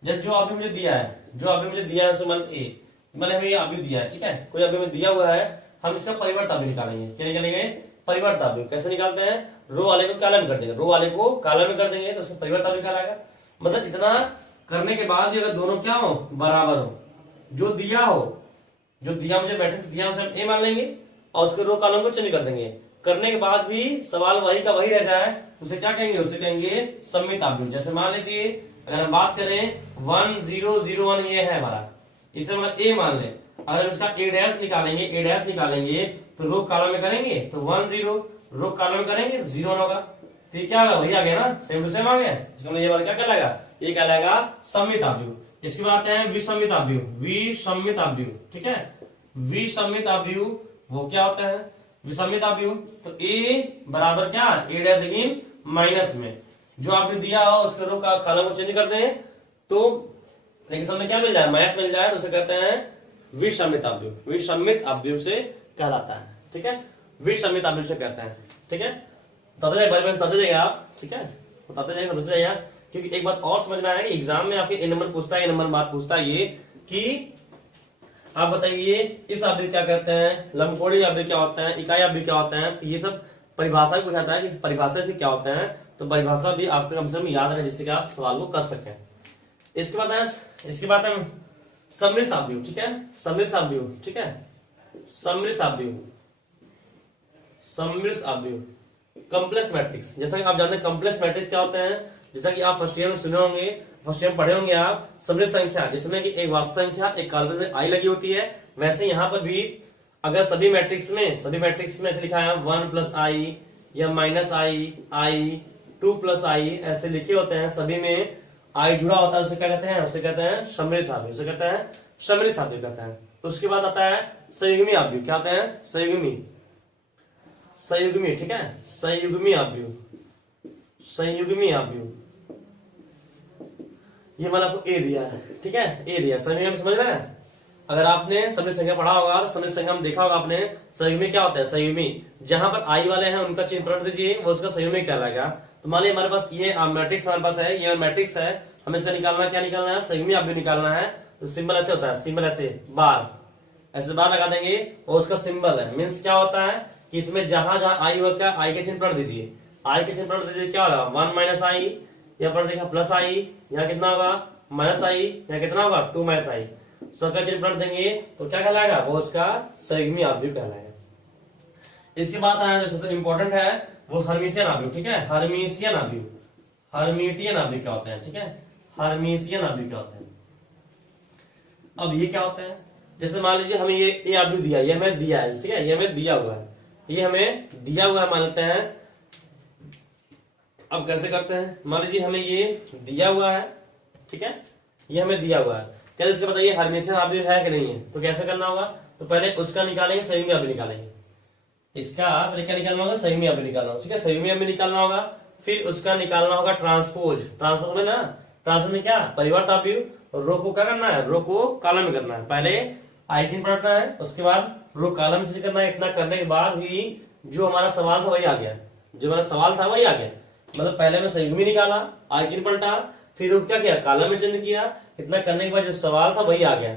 जैसे जो अवयव मुझे दिया है, जो अवयव मुझे दिया है उसे मतलब ए, मतलब हमें ये अवयव दिया है, ठीक है, कोई अवयव दिया हुआ है, हम इसका परिवर्त अवयव निकालेंगे। क्या निकालेंगे, परिवर्त अवयव। कैसे निकालते हैं, रो वाले को कॉलम कर देंगे, रो वाले को कॉलम में कर देंगे तो उसमें परिवर्त अवयव कहलाएगा। मतलब इतना करने के बाद भी अगर दोनों क्या हो, बराबर हो, जो दिया हो, जो दिया मुझे मैट्रिक्स दिया उसे हम ए मान लेंगे और उसके रो कॉलम को चेंज कर देंगे। करने के बाद भी सवाल वही का वही रह जाए, उसे क्या कहेंगे, उसे कहेंगे सममित अवयव। जैसे मान लीजिए अगर हम बात करें 1 0 0 1 ये है हमारा, इसे हम ए मान लें, अगर हम इसका ए डैश निकालेंगे, ए डैश निकालेंगे तो रो कॉलम में करेंगे तो 1 0, रो कॉलम में करेंगे तो 0 होगा, तो ये क्या होगा, वही आ गया ना, सेम टू सेम आ गया। इसका मतलब ये बार क्या कहलाएगा, ये कहलाएगा सममित आव्यूह। इसके बाद आते हैं विसम्मित आव्यूह। विसम्मित आव्यूह, ठीक है, विसम्मित आव्यूह वो क्या होता है? विसम्मित आव्यूह तो a बराबर क्या, a डैश अगेन माइनस में जो आपने दिया हो उसके रो का कॉलम को चेंज कर दें तो लेकिन समय क्या मिल जाए, माइनस मिल जाए, तो उसे कहते हैं विसम्मित आव्यूह। विसम्मित आव्यूह से कहलाता है, ठीक है, विसम्मित आव्यूह से कहते हैं, ठीक है। बताते जाइए, बार बार बताते जाइए आप, ठीक है, बताते जाइए, समझते जाइए, क्योंकि एक बात और समझना है कि एग्जाम में आपके ए नंबर पूछता है, ए नंबर बात पूछता है ये कि आप बताइए इस आव्यूह क्या कहते हैं, लंबकोणीय आव्यूह क्या होता है, इकाई आव्यूह क्या होता है, तो ये सब परिभाषा भी पूछाता है कि परिभाषा इसकी क्या होता है, तो परिभाषा भी आपको कम से कम याद रहे जिससे कि आप सवाल को कर सकें। इसके बाद है सममित आव्यूह, ठीक है, सममित आव्यूह, ठीक है, सममित आव्यूह, सममित आव्यूह, कॉम्प्लेक्स मैट्रिक्स। जैसा कि आप जानते हैं कॉम्प्लेक्स मैट्रिक्स क्या होते हैं, जैसा कि आप फर्स्ट ईयर में सुने होंगे, फर्स्ट ईयर में पढ़े होंगे आप, सममित संख्या जिसमें कि एक वास्तविक संख्या एक काल्पनिक संख्या आई लगी होती है, वैसे यहाँ पर भी अगर सभी मैट्रिक्स में ऐसे लिखा है 1 प्लस आई या माइनस आई 2 प्लस आई ऐसे लिखे होते हैं, सभी में आई जुड़ा होता है, उसे क्या कहते हैं, उसे कहते हैं सममित आव्यूह, उसे कहते हैं सममित आव्यूह कहते हैं। उसके बाद आता है संयुग्मी आव्यूह, क्या होता है, संयुग्मी, ठीक है, संयुग्मी आव्यूह, संयुग्मी आव्यूह, ये मैंने आपको ए दिया है, ठीक है, ए दिया, संयुग्मी समझ रहे हैं। अगर आपने सममित संख्या पढ़ा होगा तो सममित संख्या में देखा होगा आपने, संयुग्मी क्या होता है, संयुग्मी जहां पर आई वाले हैं उनका चिन्ह पलट दीजिए, वो उसका संयुग्मी कहलाएगा। तो मान लीजिए हमारे पास ये मैट्रिक्स हमारे पास है, ये मैट्रिक्स है, हमें इसका निकालना क्या निकालना है, संयुग्मी आव्यूह निकालना है। तो सिंबल ऐसे होता है, सिंबल ऐसे बार, ऐसे बार लगा देंगे और उसका सिंबल है, मीन्स क्या होता है कि इसमें जहां जहां आई हो क्या, आई के चिन्ह पलट दीजिए, आई के चिन्ह पलट दीजिए, क्या होगा 1 माइनस आई, यहाँ पर देखा प्लस आई, यहाँ कितना होगा माइनस आई, यहाँ कितना होगा 2 माइनस आई, सबका चिन्ह पलट देंगे तो क्या कहलाएगा, वो उसका संयुग्मी आव्यूह कहलाएगा। इसके बाद जो सबसे इंपॉर्टेंट है वो हर्मिशियन आव्यूह, ठीक है, हर्मिशियन आव्यूह, हर्मिटियन आव्यूह क्या होते हैं, ठीक है, हर्मिशियन आव्यूह क्या होते हैं। अब ये क्या होते हैं, जैसे मान लीजिए हमें ये ए आव्यूह दिया, ये हमें दिया है, ठीक है, ये हमें दिया हुआ है, ये हमें दिया हुआ है मान लेते हैं। अब कैसे करते हैं, मान लीजिए हमें ये दिया हुआ है, ठीक है, ये हमें दिया हुआ है, क्या इसका बताइए हर्मिशियन आव्यूह है कि नहीं है, तो कैसे करना होगा, तो पहले उसका निकालेंगे, संयुग्मी आव्यूह निकालेंगे, इसका पहले क्या निकालना होगा, संयुग्मी आव्यूह निकालना होगा, ठीक है, संयुग्मी आव्यूह निकालना होगा, फिर उसका निकालना होगा ट्रांसपोज, ट्रांसपोज में ना, ट्रांसपोज में क्या, परिवर्त आव्यूह, रो को क्या करना है, रो को कॉलम में करना है, पहले आई चिन्ह पलटना है, उसके बाद रो कॉलम में करना है। इतना करने के बाद ही जो हमारा सवाल था वही आ गया, जो हमारा सवाल था वही आ गया, मतलब पहले में संयुग्मी निकाला, आई चिन्ह पलटा, फिर क्या किया, कॉलम में चिन्ह किया, इतना करने के बाद जो सवाल था वही आ गया।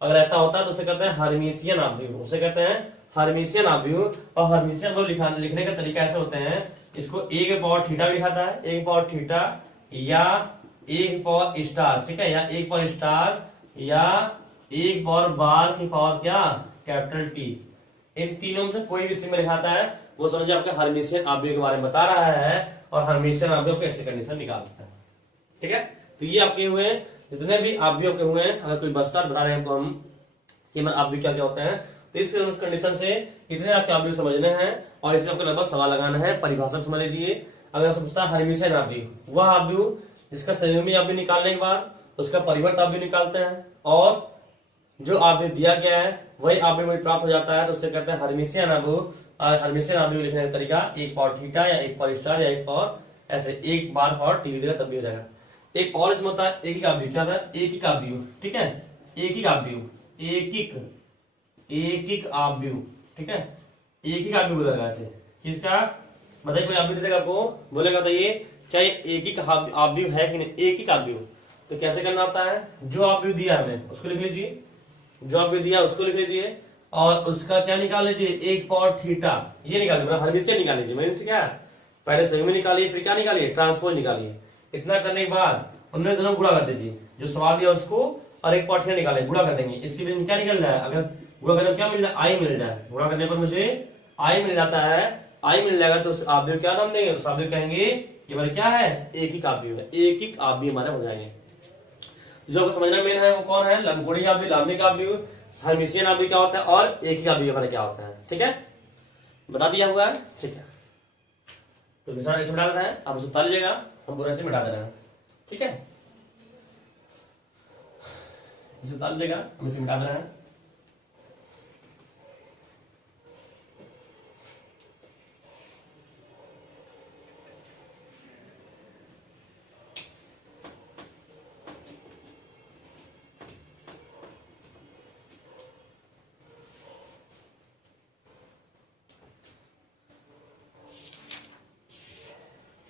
अगर ऐसा होता है तो उसे कहते हैं हर्मिशियन आव्यूह, उसे कहते हैं हर्मिशियन आव्यूह। और हर्मिशियन आव्यूह लिखने का तरीका ऐसे होते हैं, इसको एक पावर थीटा भी लिखाता है, एक पावर थीटा या एक पावर स्टार, ठीक है, या एक पावर स्टार या एक पावर बार की पावर क्या, कैपिटल टी, इन तीनों में से कोई भी सिंबल लिखाता है वो समझिए आपका हर्मिशियन आव्यूह के बारे में बता रहा है, और हर्मिशियन आव्यूह को ऐसे कंडीशन निकालता है, ठीक है। तो ये आपके हुए जितने भी आव्यूह के हुए, अगर कोई बस्ता बता रहे हैं हमको हम कि आव्यूह क्या क्या होते हैं, तो इस कंडीशन से इतने आपके आव्यूह समझने हैं, और इससे आपको लगभग सवाल लगाना है, परिभाषा समझ लीजिए। अगर समझता है हर्मिशियन आव्यूह, वह आव्यूह जिसका संयुग्मी आव्यूह निकालने के बाद उसका परिवर्त आव्यूह निकालते हैं, और जो आव्यूह दिया गया है वही आव्यूह प्राप्त हो जाता है, तो उसे कहते हैं हर्मिशियन आव्यूह। हर्मिशियन आव्यूह लिखने का तरीका एक पावर थीटा या एक पावर स्टार या एक पावर ऐसे एक बार पावर टी लिख तब भी हो जाएगा। एक और इसमें होता है एकिक आव्यूह, क्या होता है, एकिक आव्यूह, ठीक है, एकिक आव्यूह, एकिक आव्यूह, ठीक है, एकिक आव्यूह बोलेगा ऐसे, किसका बताइए, कोई आव्यूह देगा आपको, बोलेगा बताइए क्या ये एकिक आव्यूह है कि नहीं, एकिक आव्यूह। तो कैसे करना होता है, जो आव्यूह दिया हमें उसको लिख लीजिए, जो आव्यूह दिया उसको लिख लीजिए, और उसका क्या निकाल लीजिए, एक पावर थीटा, ये निकाल लीजिए, हर्मिशियन निकाल लीजिए, मतलब क्या, पहले संयुग्मी निकालिए, फिर क्या निकालिए, ट्रांसपोज निकालिए। इतना करने के बाद उनमें दोनों गुणा कर दीजिए, जो सवाल दिया उसको और एक पावर थीटा निकाले, गुणा कर देंगे, इसके लिए क्या निकल जाए, अगर गुणा करने पर क्या मिल जाए, आई मिल जाए, गुणा करने पर मुझे आई मिल जाता है, आई मिल जाएगा तो उस आव्यूह क्या नाम देंगे, उस आव्यूह कहेंगे ये हमारे क्या है, एकिक आव्यूह है, एकिक आव्यूह हमारे हो जाएंगे। जो आपको समझना मेन है वो कौन है, लंबकोणीय आव्यूह, लाम्बिक आव्यूह, हर्मिशियन आव्यूह क्या होता है, और एकिक आव्यूह हमारे क्या होता है, ठीक है, बता दिया हुआ है, ठीक है। तो निशान ऐसे मिटा देना है, आप उसे बता लीजिएगा, हम पूरा ऐसे मिटा देना है, ठीक है। इसे निकाल लेगा, हम इसे मिटा दे रहे हैं।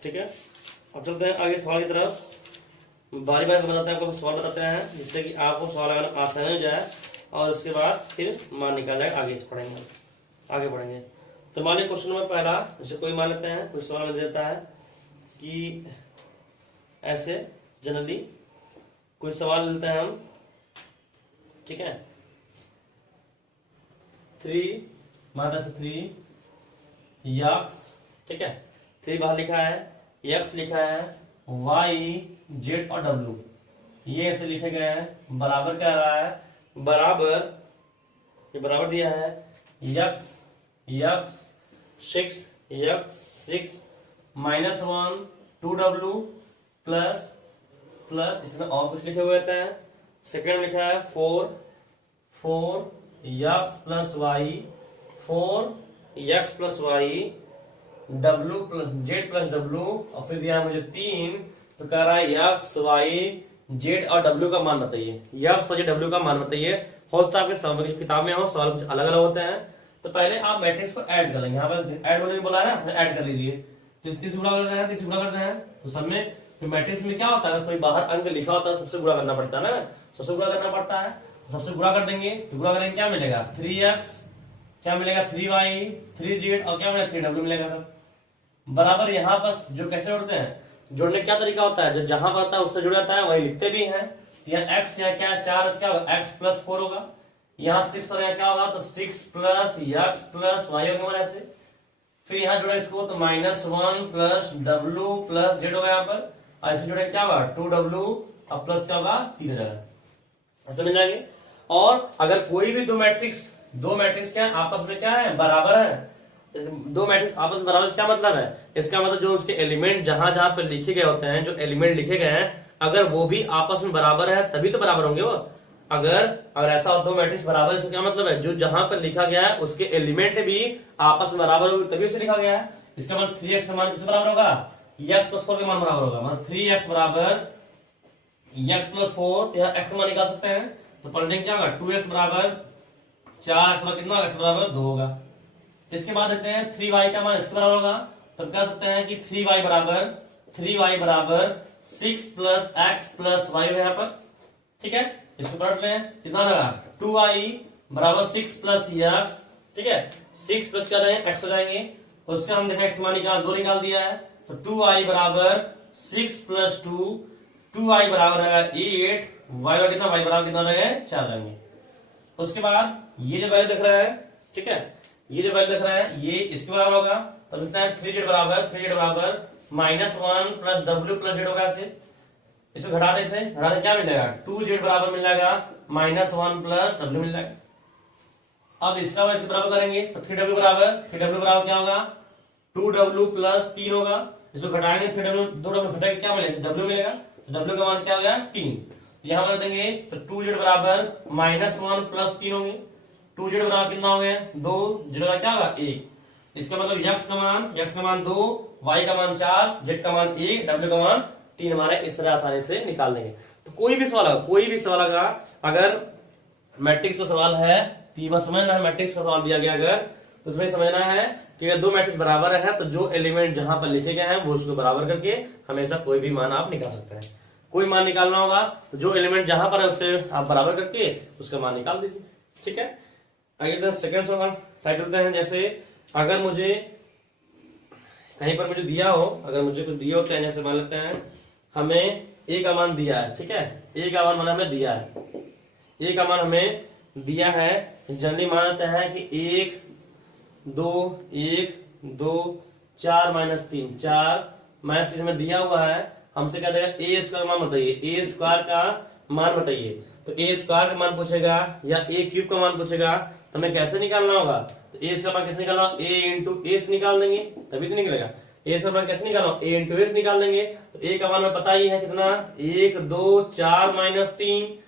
ठीक है, अब चलते हैं आगे सवाल की तरफ। बारी बारी बताते हैं, आपको सवाल बताते हैं जिससे कि आपको सवाल लगाना आसान हो जाए और उसके बाद फिर मान निकाल जाए। आगे बढ़ेंगे। तो मान लीजिए क्वेश्चन नंबर पहला, जैसे कोई मान लेते हैं, कोई सवाल में देता है कि ऐसे जनरली कोई सवाल लेते हैं हम, ठीक है, 3 मात्रा से 3 यक्स, ठीक है, 3 बाहर लिखा है, यक्स लिखा है, वाई जेड और डब्ल्यू ये ऐसे लिखे गए हैं। बराबर क्या रहा है, ये बराबर दिया है यक्स 6 -1 2w प्लस इसमें और कुछ लिखे हुए हैं। सेकेंड लिखा है 4 x plus Y 4 x plus Y W plus Z plus W और फिर दिया है मुझे 3। तो कह रहा है यक्स वाई जेड और डब्ल्यू का मान बताइए, यक्स वाई डब्ल्यू का मान बताइए। हो सकता है आपके किताब में हो सवाल कुछ अलग अलग होते हैं। तो पहले आप मैट्रिक्स को ऐड कर लेंगे, यहाँ पर ऐड होने बोला है ना, ऐड कर लीजिए। 30 गुणा कर रहे हैं, 30 गुणा कर रहे हैं, तो सब में मैट्रिक्स में क्या होता है, कोई बाहर अंक लिखा होता है सबसे गुणा करना पड़ता है ना, सबसे गुणा करना पड़ता है। सबसे गुणा कर देंगे तो गुणा करेंगे क्या मिलेगा, 3x क्या मिलेगा 3y 3z और क्या मिलेगा 3w मिलेगा। सब बराबर यहाँ पर जो कैसे जोड़ते हैं, जोड़ने क्या तरीका होता है, जो जहां पर होता है उससे जुड़ जाता है वही लिखते भी हैं। यहाँ x या क्या 4 क्या होगा x प्लस 4 होगा, यहाँ 6 और यहाँ क्या होगा तो 6 प्लस x प्लस y होगा ऐसे। फिर यहाँ जोड़ा इसको तो -1 प्लस w प्लस z होगा यहाँ पर, और ऐसे जोड़े क्या होगा 2w और प्लस क्या होगा 3 हो जाएगा, ऐसे मिल जाएंगे। और अगर कोई भी दो मैट्रिक्स क्या आपस में क्या है बराबर है, दो मैट्रिक्स आपस में बराबर क्या मतलब है, इसका मतलब जो उसके एलिमेंट जहां जहां पर लिखे गए होते हैं, जो एलिमेंट लिखे गए हैं अगर वो भी आपस में बराबर है तभी तो बराबर होंगे वो। अगर ऐसा हो दो मैट्रिक्स बराबर, इसका क्या मतलब है, जो जहां पर लिखा गया है उसके एलिमेंट भी आपस में बराबर होंगे तभी उसे लिखा गया है। इसका मतलब 3x का मान किससे बराबर होगा, x प्लस 4 के मान बराबर होगा। मतलब 3x बराबर x प्लस 4, यहाँ x का मान निकाल सकते हैं तो पलटेंगे क्या होगा 2x बराबर 4x बराबर कितना होगा, x बराबर 2 होगा। इसके बाद देखते हैं 3y का मान इसके बराबर होगा, तो कह सकते हैं कि 3y बराबर 6 प्लस x प्लस y है यहाँ पर, ठीक है। इसको पलट लें कितना लगा 2y बराबर 6 प्लस x, ठीक है, 6 प्लस क्या रहे x हो जाएंगे, उसका हम देखा x का मान दो निकाल दिया है, तो 2y बराबर 6 प्लस 2y बराबर है 8, y कितना y बराबर कितना रहेगा 4 रहेंगे। उसके बाद ये जो वैल्यू दिख रहा है, ठीक है, ये जो वैल्यू दिख रहा है ये इसके बराबर होगा, तो लिखता है 3z बराबर -1 प्लस w प्लस z होगा। इसे घटा दे, क्या मिलेगा 2z बराबर मिल जाएगा -1 प्लस w मिल जाएगा। अब इसका इसके बराबर करेंगे तो 3w बराबर क्या होगा 2w प्लस 3 होगा। इसको घटाएंगे 2w घटाएंगे क्या मिलेगा w मिलेगा, तो w का मान क्या हो गया 3। तो यहाँ पर देंगे तो 2z बराबर -1 प्लस 3 होंगे, 2z बराबर कितना हो गया 2, z क्या होगा 1। इसका मतलब x का मान 2, y का मान 4, z का मान 1, w का मान 3 हमारे इस तरह आसानी से निकाल देंगे। तो कोई भी सवाल अगर मैट्रिक्स का सवाल है तो समझना है, मैट्रिक्स का सवाल दिया गया अगर तो उसमें समझना है कि अगर दो मैट्रिक्स बराबर है तो जो एलिमेंट जहां पर लिखे गए हैं वो उसको बराबर करके हमेशा कोई भी मान आप निकाल सकते हैं। कोई मान निकालना होगा तो जो एलिमेंट जहां पर है उससे आप बराबर करके उसका मान निकाल दीजिए, ठीक है। आगे सेकंड सवाल टाइप करते हैं। जैसे अगर मुझे कहीं पर मुझे दिया हो, अगर मुझे कुछ दिए होते हैं, जैसे मान लेते हैं हमें a का मान दिया है, ठीक है, a का मान हमें दिया है, a का मान हमें दिया है। जनरली मान लेता है कि 1 2 4 -3 4 में दिया हुआ है। हमसे क्या देगा a स्क्वायर मान बताइए, a स्क्वायर का मान बताइए। तो a स्क्वायर का मान पूछेगा या a क्यूब का मान पूछेगा तो हमें कैसे निकालना होगा, तो a का मान कैसे निकालना, a इंटू एस निकाल देंगे तभी तो निकलेगा। a का मान कैसे निकालना, a इंटू एस निकाल देंगे। तो a का मान हमें पता ही है कितना 1 2 4 -3,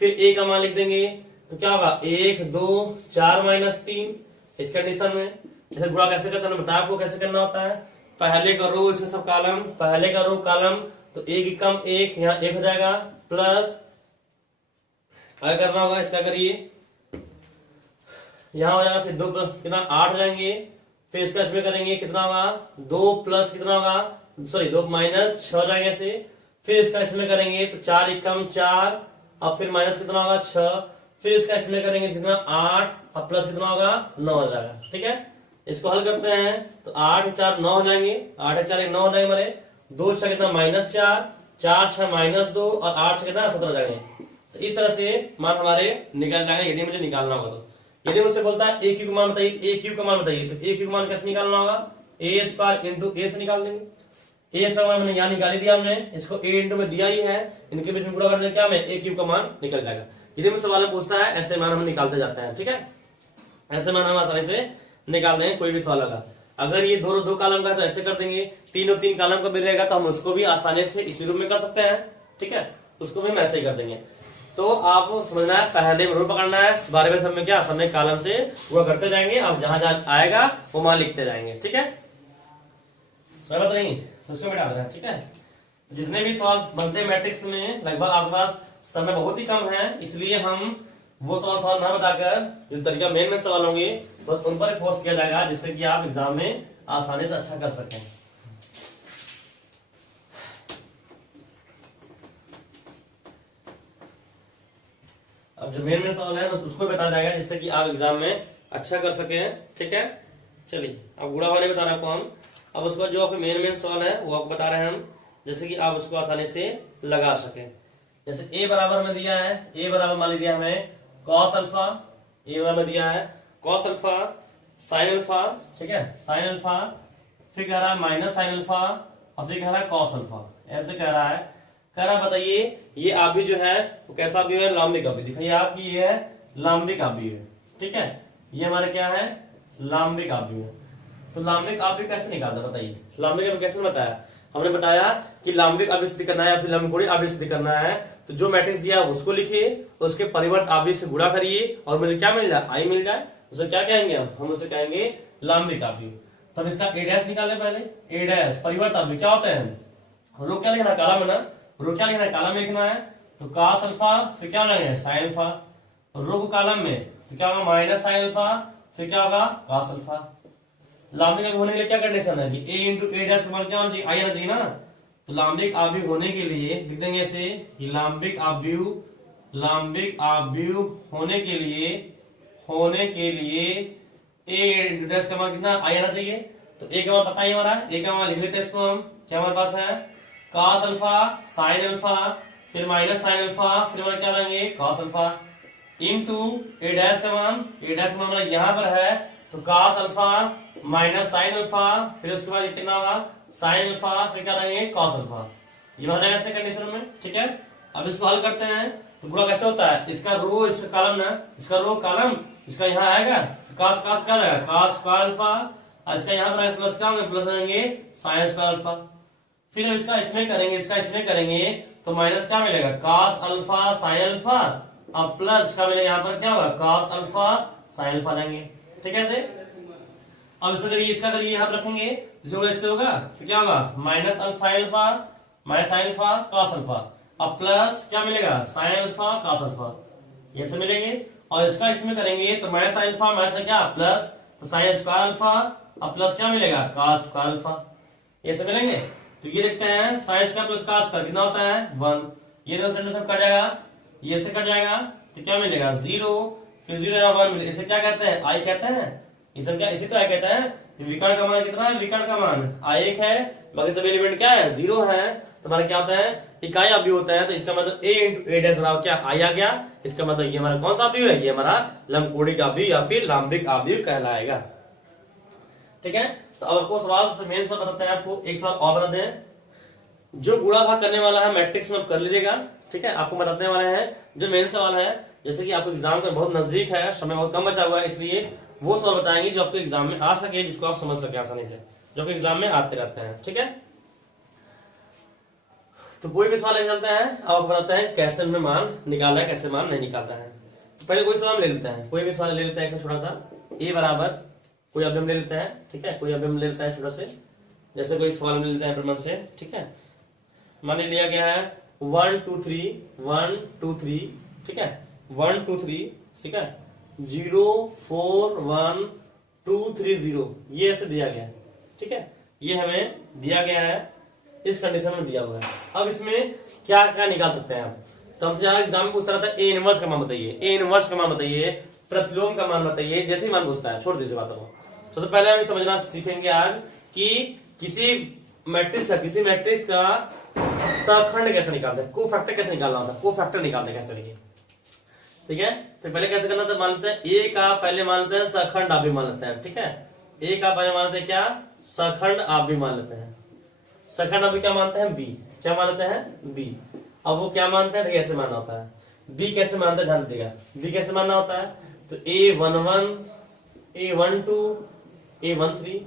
फिर ए का मान लिख देंगे तो क्या होगा 1 2 4 -3 इस कंडीशन में। जैसे गुणा कैसे करते हैं बताया आपको कैसे करना होता है। पहले का रो इसके सब कॉलम, पहले का रो कॉलम, तो एक ही कम एक यहाँ एक हो जाएगा प्लस क्या करना होगा इसका करिए यहाँ हो जाएगा, फिर 2 प्लस कितना 8 हो जाएंगे, फिर इसका इसमें करेंगे कितना होगा 2 प्लस कितना होगा सॉरी 2 माइनस 6 हो जाएंगे ऐसे, फिर इसका इसमें करेंगे तो 4 एकम 4 और फिर माइनस कितना होगा 6, फिर इसका इसमें करेंगे कितना 8 और प्लस कितना होगा 9 हो जाएगा। ठीक है, इसको हल करते हैं तो 8 4 9 हो जाएंगे, 8 4 9 हो जाएंगे हमारे, 2 6 कितना -4, 4 6 -2 और 8 6 कितना 17 हो जाएंगे। तो इस तरह से मान हमारे निकल जाएंगे यदि मुझे निकालना होगा तो। यदि मुझसे बोलता है ए क्यू का मान बताइए, ए क्यू का मान बताइए, तो ए क्यू का मान कैसे निकालना होगा ए स्क्वायर इंटू ए से निकाल देंगे। ए स्क्वायर मैंने यहाँ निकाल दिया हमने, इसको ए इंटू में दिया ही है, इनके बीच में गुणा करने क्या में ए क्यू का मान निकल जाएगा। यदि मुझसे सवाल में पूछता है ऐसे मान हम निकालते जाते हैं। ठीक है, ऐसे मान हम आसानी से निकाल देंगे कोई भी सवाल होगा। अगर ये दो कॉलम का है तो ऐसे कर देंगे, 3 और 3 कॉलम का भी रहेगा तो हम उसको भी आसानी से इसी रूप में कर सकते हैं। ठीक है, उसको भी हम ऐसे ही कर देंगे। तो आप समझना है पहले रूल पकड़ना है, इस बारे में सब में क्या सब में कॉलम से वो करते जाएंगे, अब जहां जहां आएगा वो मान लिखते जाएंगे। ठीक है, समझ नहीं तो उसको मिटा देना। ठीक है, जितने भी सवाल बनते हैं मैट्रिक्स में लगभग आपके पास समय बहुत ही कम है, इसलिए हम वो सवाल ना बताकर जो तरीका मेन में सवाल होंगे बस उन पर फोर्स किया जाएगा, जिससे कि आप एग्जाम में आसानी से अच्छा कर सकें। अब जो मेन सवाल है बस उसको बता जाएगा, जिससे कि आप एग्जाम में अच्छा कर सके। ठीक है, चलिए अब गुणा वाले बता रहे हैं आपको हम। अब उसके बाद जो आपके मेन सवाल है वो आपको बता रहे हैं हम, जैसे कि आप उसको आसानी से लगा सके। जैसे ए बराबर में दिया है, ए बराबर मान लिया हमें कॉस अल्फा, ए बराबर दिया है कॉस अल्फा साइन अल्फा। ठीक है, साइन अल्फा, फिर कह रहा है माइनस साइन अल्फा और फिर कह रहा है कॉस अल्फा, ऐसे कह रहा है। कह रहा बताइए ये आव्यूह जो है वो कैसा आव्यूह है, लांबिक आव्यूह। दिखाइए आप कि ये है लांबिक आव्यूह है। ठीक है, ये हमारे क्या है लांबिक आव्यूह है। तो लांबिक आव्यूह कैसे निकालते बताइए, लांबिक आव्यूह कैसे बताया हमने बताया कि लांबिक आव्यूह सिद्ध करना है या फिर लंबकोणीय आव्यूह सिद्ध करना है तो जो मैट्रिक्स दिया है उसको लिखिए, उसके परिवर्त आव्यूह से गुणा करिए और मुझे क्या मिल जाए आई मिल जाए, उसे क्या कहेंगे हम उसे कहेंगे लांबिक आव्यूह। तो हम इसका ए डैश निकाले पहले, ए डैश परिवर्त आव्यूह क्या होता है, रो क्या लिखना काला में ना, रो क्या लिखना है कालम में लिखना है तो cos अल्फा फिर क्या लगेगा sin अल्फा, रो को कॉलम में तो क्या होगा माइनस sin अल्फा फिर क्या होगा cos अल्फा। लांबिक आव्यूह होने के लिए क्या कंडीशन है कि a इंटू ए डैश का मान क्या होना चाहिए आई आना चाहिए ना। तो लांबिक आव्यूह होने के लिए लिख देंगे ऐसे कि लांबिक आव्यूह होने के लिए a इंटू डैश का मान कितना आई आना चाहिए। तो a का मान पता ही हमारा, a का मान लिख लेते हैं इसको हम, क्या हमारे पास है cos अल्फा sin अल्फा फिर माइनस sin अल्फा फिर हमारे क्या रहेंगे cos अल्फा इनटू ए डैश का मान, ए डैश का मान हमारा यहाँ पर है तो cos alpha minus sin alpha फिर उसके बाद कितना होगा sin अल्फा फिर क्या रहेंगे cos अल्फा। ये मान ऐसे कंडीशन में। ठीक है, अब इसको हल करते हैं तो गुणा कैसे होता है, इसका रो इसका कॉलम ना, इसका रो कॉलम इसका यहाँ आएगा cos cos क्या आएगा cos स्क्वायर अल्फा और इसका यहाँ पर प्लस क्या होंगे प्लस रहेंगे sin स्क्वायर अल्फा। फिर हम इसका इसमें करेंगे, इसका इसमें करेंगे तो माइनस क्या मिलेगा cos अल्फा sin अल्फा और प्लस का मिलेगा यहाँ पर क्या होगा cos अल्फा sin अल्फा लेंगे। ठीक है, ऐसे अब इसका करिए, इसका करिए यहाँ पर रखेंगे जो इससे होगा तो क्या होगा minus alpha alpha minus sin alpha cos alpha और प्लस क्या मिलेगा sin अल्फा cos अल्फा, ये से मिलेंगे। और इसका इसमें करेंगे तो माइनस sin अल्फा माइनस क्या प्लस तो sin स्क्वायर अल्फा और प्लस क्या मिलेगा cos स्क्वायर अल्फा, ये से मिलेंगे। तो ये देखते हैं sin square plus cos square कितना होता है 1, ये दोनों सेंटर सब कट जाएगा, ये से कट जाएगा तो क्या मिलेगा 0 फिर 0 यहाँ 1 मिलेगा। इसे क्या कहते हैं आई कहते हैं, इसे क्या इसी तो आई कहते हैं। विकर्ण का मान कितना है, विकर्ण का मान आई 1 है, बाकी सब एलिमेंट क्या है 0 है। तो हमारा क्या होता है इकाई आव्यूह होता है, तो इसका मतलब a इंटू ए डैश बराबर क्या आई आ गया। इसका मतलब ये हमारा कौन सा आव्यूह है, ये हमारा लंबकोणिक आव्यूह या फिर लांबिक आव्यूह कहलाएगा। ठीक है, तो अब आपको सवाल मेन सवाल बताते हैं, आपको एक सवाल और बता दें जो गुणा भाग करने वाला है मैट्रिक्स में कर लीजिएगा। ठीक है, आपको बताने वाले हैं जो मेन सवाल है, जैसे कि आपको एग्जाम का बहुत नजदीक है, समय बहुत कम बचा हुआ है, इसलिए वो सवाल बताएंगे जो आपको एग्जाम में आ सके, जिसको आप समझ सके आसानी से, जो आपके एग्जाम में आते रहते हैं। ठीक है, तो कोई भी सवाल निकलता है, अब आपको बताते हैं कैसे में मान निकाला है, कैसे मान नहीं निकालता है। तो पहले कोई सवाल ले लेते हैं, कोई भी सवाल ले लेते हैं, छोटा सा ए बराबर कोई अवयव ले लेते हैं, ठीक है, कोई अवयव ले लेता है छोटा से, जैसे कोई सवाल ले लेते हैं प्रमाण से, ठीक है। मान लिया गया है 1 2 3 1 2 3, ठीक है, 1 2 3, ठीक है, 0 4 1 2 3 0, ये ऐसे दिया गया है, ठीक है, ये हमें दिया गया है, इस कंडीशन में दिया हुआ है। अब इसमें क्या क्या निकाल सकते हैं आप, तो हमसे ज्यादा एग्जाम में पूछ रहा था ए इनवर्स का मान बताइए, ए इनवर्स का मान बताइए, प्रतिलोम का मान बताइए, जैसे ही मान पूछता है छोड़ दीजिए बातों को। तो पहले हम समझना सीखेंगे आज कि किसी मैट्रिक्स का सखंड कैसे निकालते हैं, कोफैक्टर कैसे निकालना होता है, कोफैक्टर निकालते हैं कैसे तरीके, ठीक है। तो पहले कैसे करना था, मान लेते हैं ए का पहले मान लेते हैं सखंड आप भी मान लेते हैं, ठीक है, ए का पहले मान लेते हैं क्या, सखंड आप भी मान लेते हैं, सखंड अभी क्या मानते हैं बी, क्या मानते हैं बी। अब वो क्या मानते हैं, कैसे मानना होता है, बी कैसे मानते हैं ध्यान दीजिएगा, बी कैसे मानना होता है, तो A11 A12 A13,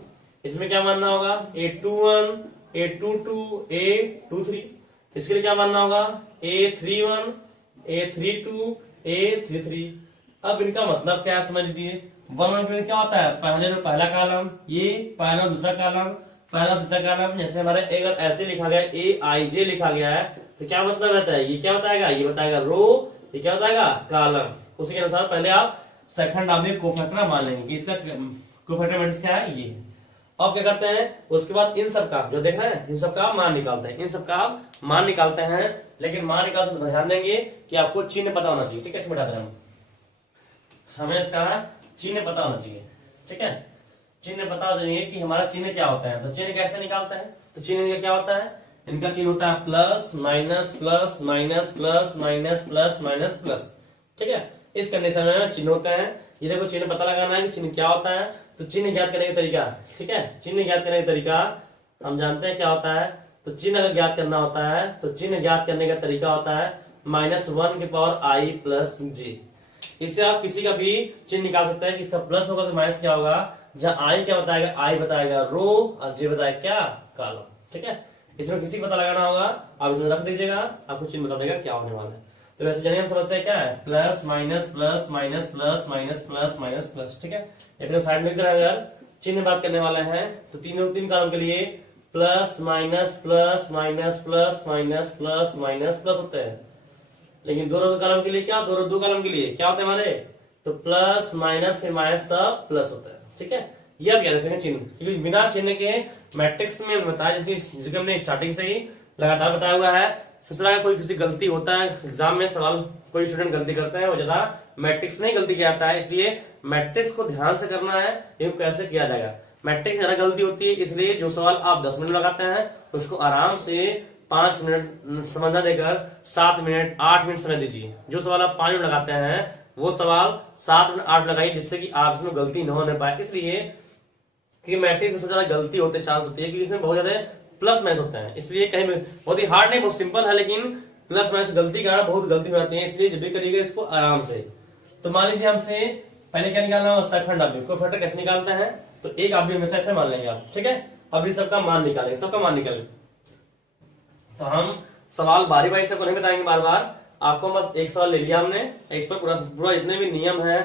इसमें क्या मानना होगा A21 A22 A23, इसके लिए क्या मानना होगा A31 A32 A33। अब इनका मतलब क्या है समझ लीजिए, 1 1 क्या होता है, पहले में पहला कॉलम, ये पहला दूसरा कॉलम, पहला दूसरा कॉलम, जैसे हमारे अगर ऐसे लिखा गया AIJ लिखा गया है तो क्या मतलब रहता है, ये क्या बताएगा, ये बताएगा रो, ये क्या बताएगा कॉलम। उसी के अनुसार पहले आप सेकंड आप कोफैक्टर मान लेंगे कि इसका कोफैक्टर मैट्रिक्स क्या है, ये। अब क्या करते हैं, उसके बाद इन सब का जो देख रहे हैं, इन सब का मान निकालते हैं, इन सब का आप मान निकालते हैं, लेकिन मान निकालते तो ध्यान देंगे कि आपको चिन्ह पता होना चाहिए, ठीक है, इसमें बता दें हमें इसका चिन्ह पता होना चाहिए, ठीक है, चिन्ह पता होना चाहिए कि हमारा चिन्ह क्या होता है। तो चिन्ह कैसे निकालते हैं, तो चिन्ह क्या होता है, इनका चिन्ह होता है plus minus plus minus plus minus plus minus plus, ठीक है। इस कंडीशन में चिन्ह होते हैं, ये देखो चिन्ह पता लगाना है कि चिन्ह क्या होता है। तो चिन्ह ज्ञात करने का तरीका, ठीक है, चिन्ह ज्ञात करने का तरीका हम जानते हैं क्या होता है। तो चिन्ह अगर ज्ञात करना होता है तो चिन्ह ज्ञात करने का तरीका होता है -1 की पावर i प्लस जे। इससे आप किसी का भी चिन्ह निकाल सकते हैं कि इसका प्लस होगा तो माइनस क्या होगा, जहां आई क्या बताएगा, आई बताएगा रो और जे बताएगा क्या कॉलम, ठीक है। इसमें किसी को पता लगाना होगा, आप इसमें रख दीजिएगा, आपको चिन्ह बता देगा क्या होने वाला है। तो वैसे जानिए हम समझते हैं क्या है, plus minus plus minus plus minus plus minus plus, ठीक है। या फिर साइड में अगर चिन्ह बात करने वाले हैं तो तीन कॉलम के लिए plus minus plus minus plus minus plus minus plus होते हैं, लेकिन दोनों कॉलम के लिए क्या, दोनों दो कॉलम के लिए क्या होते हैं हमारे, तो प्लस माइनस फिर माइनस तब प्लस होता है, ठीक है। ये आप याद रखेंगे चिन्ह, क्योंकि बिना चिन्ह के मैट्रिक्स में बताया, जिसको हमने स्टार्टिंग से ही लगातार बताया हुआ है। सबसे ज्यादा कोई किसी गलती होता है एग्जाम में, सवाल कोई स्टूडेंट गलती करते हैं, वो ज्यादा मैट्रिक्स नहीं गलती किया जाता है, इसलिए मैट्रिक्स को ध्यान से करना है, इनको कैसे किया जाएगा। मैट्रिक्स ज्यादा गलती होती है, इसलिए जो सवाल आप 10 मिनट लगाते हैं उसको आराम से 5 मिनट समझना देकर 7 मिनट 8 मिनट समय दीजिए। जो सवाल आप 5 मिनट लगाते हैं वो सवाल 7 मिनट 8 मिनट लगाइए, जिससे कि आप इसमें गलती न होने पाए। इसलिए कि मैट्रिक्स सबसे ज्यादा गलती होते चांस होती है, क्योंकि इसमें बहुत ज्यादा प्लस माइनस होते हैं, इसलिए कहीं बहुत ही हार्ड नहीं, बहुत सिंपल है, लेकिन प्लस माइनस गलती का बहुत गलती हो जाती है, इसलिए जब भी करिएगा इसको आराम से। तो मान लीजिए हमसे पहले क्या निकालना है, सखंड अवयव को फैक्टर कैसे निकालते हैं, तो एक अवयव हमेशा ऐसे मान लेंगे आप, ठीक है। अभी सबका मान निकालेंगे, सबका मान निकालेंगे। तो हम सवाल बारी बारी से नहीं बताएंगे बार बार, आपको बस एक सवाल ले लिया हमने, इस पर पूरा जितने भी नियम है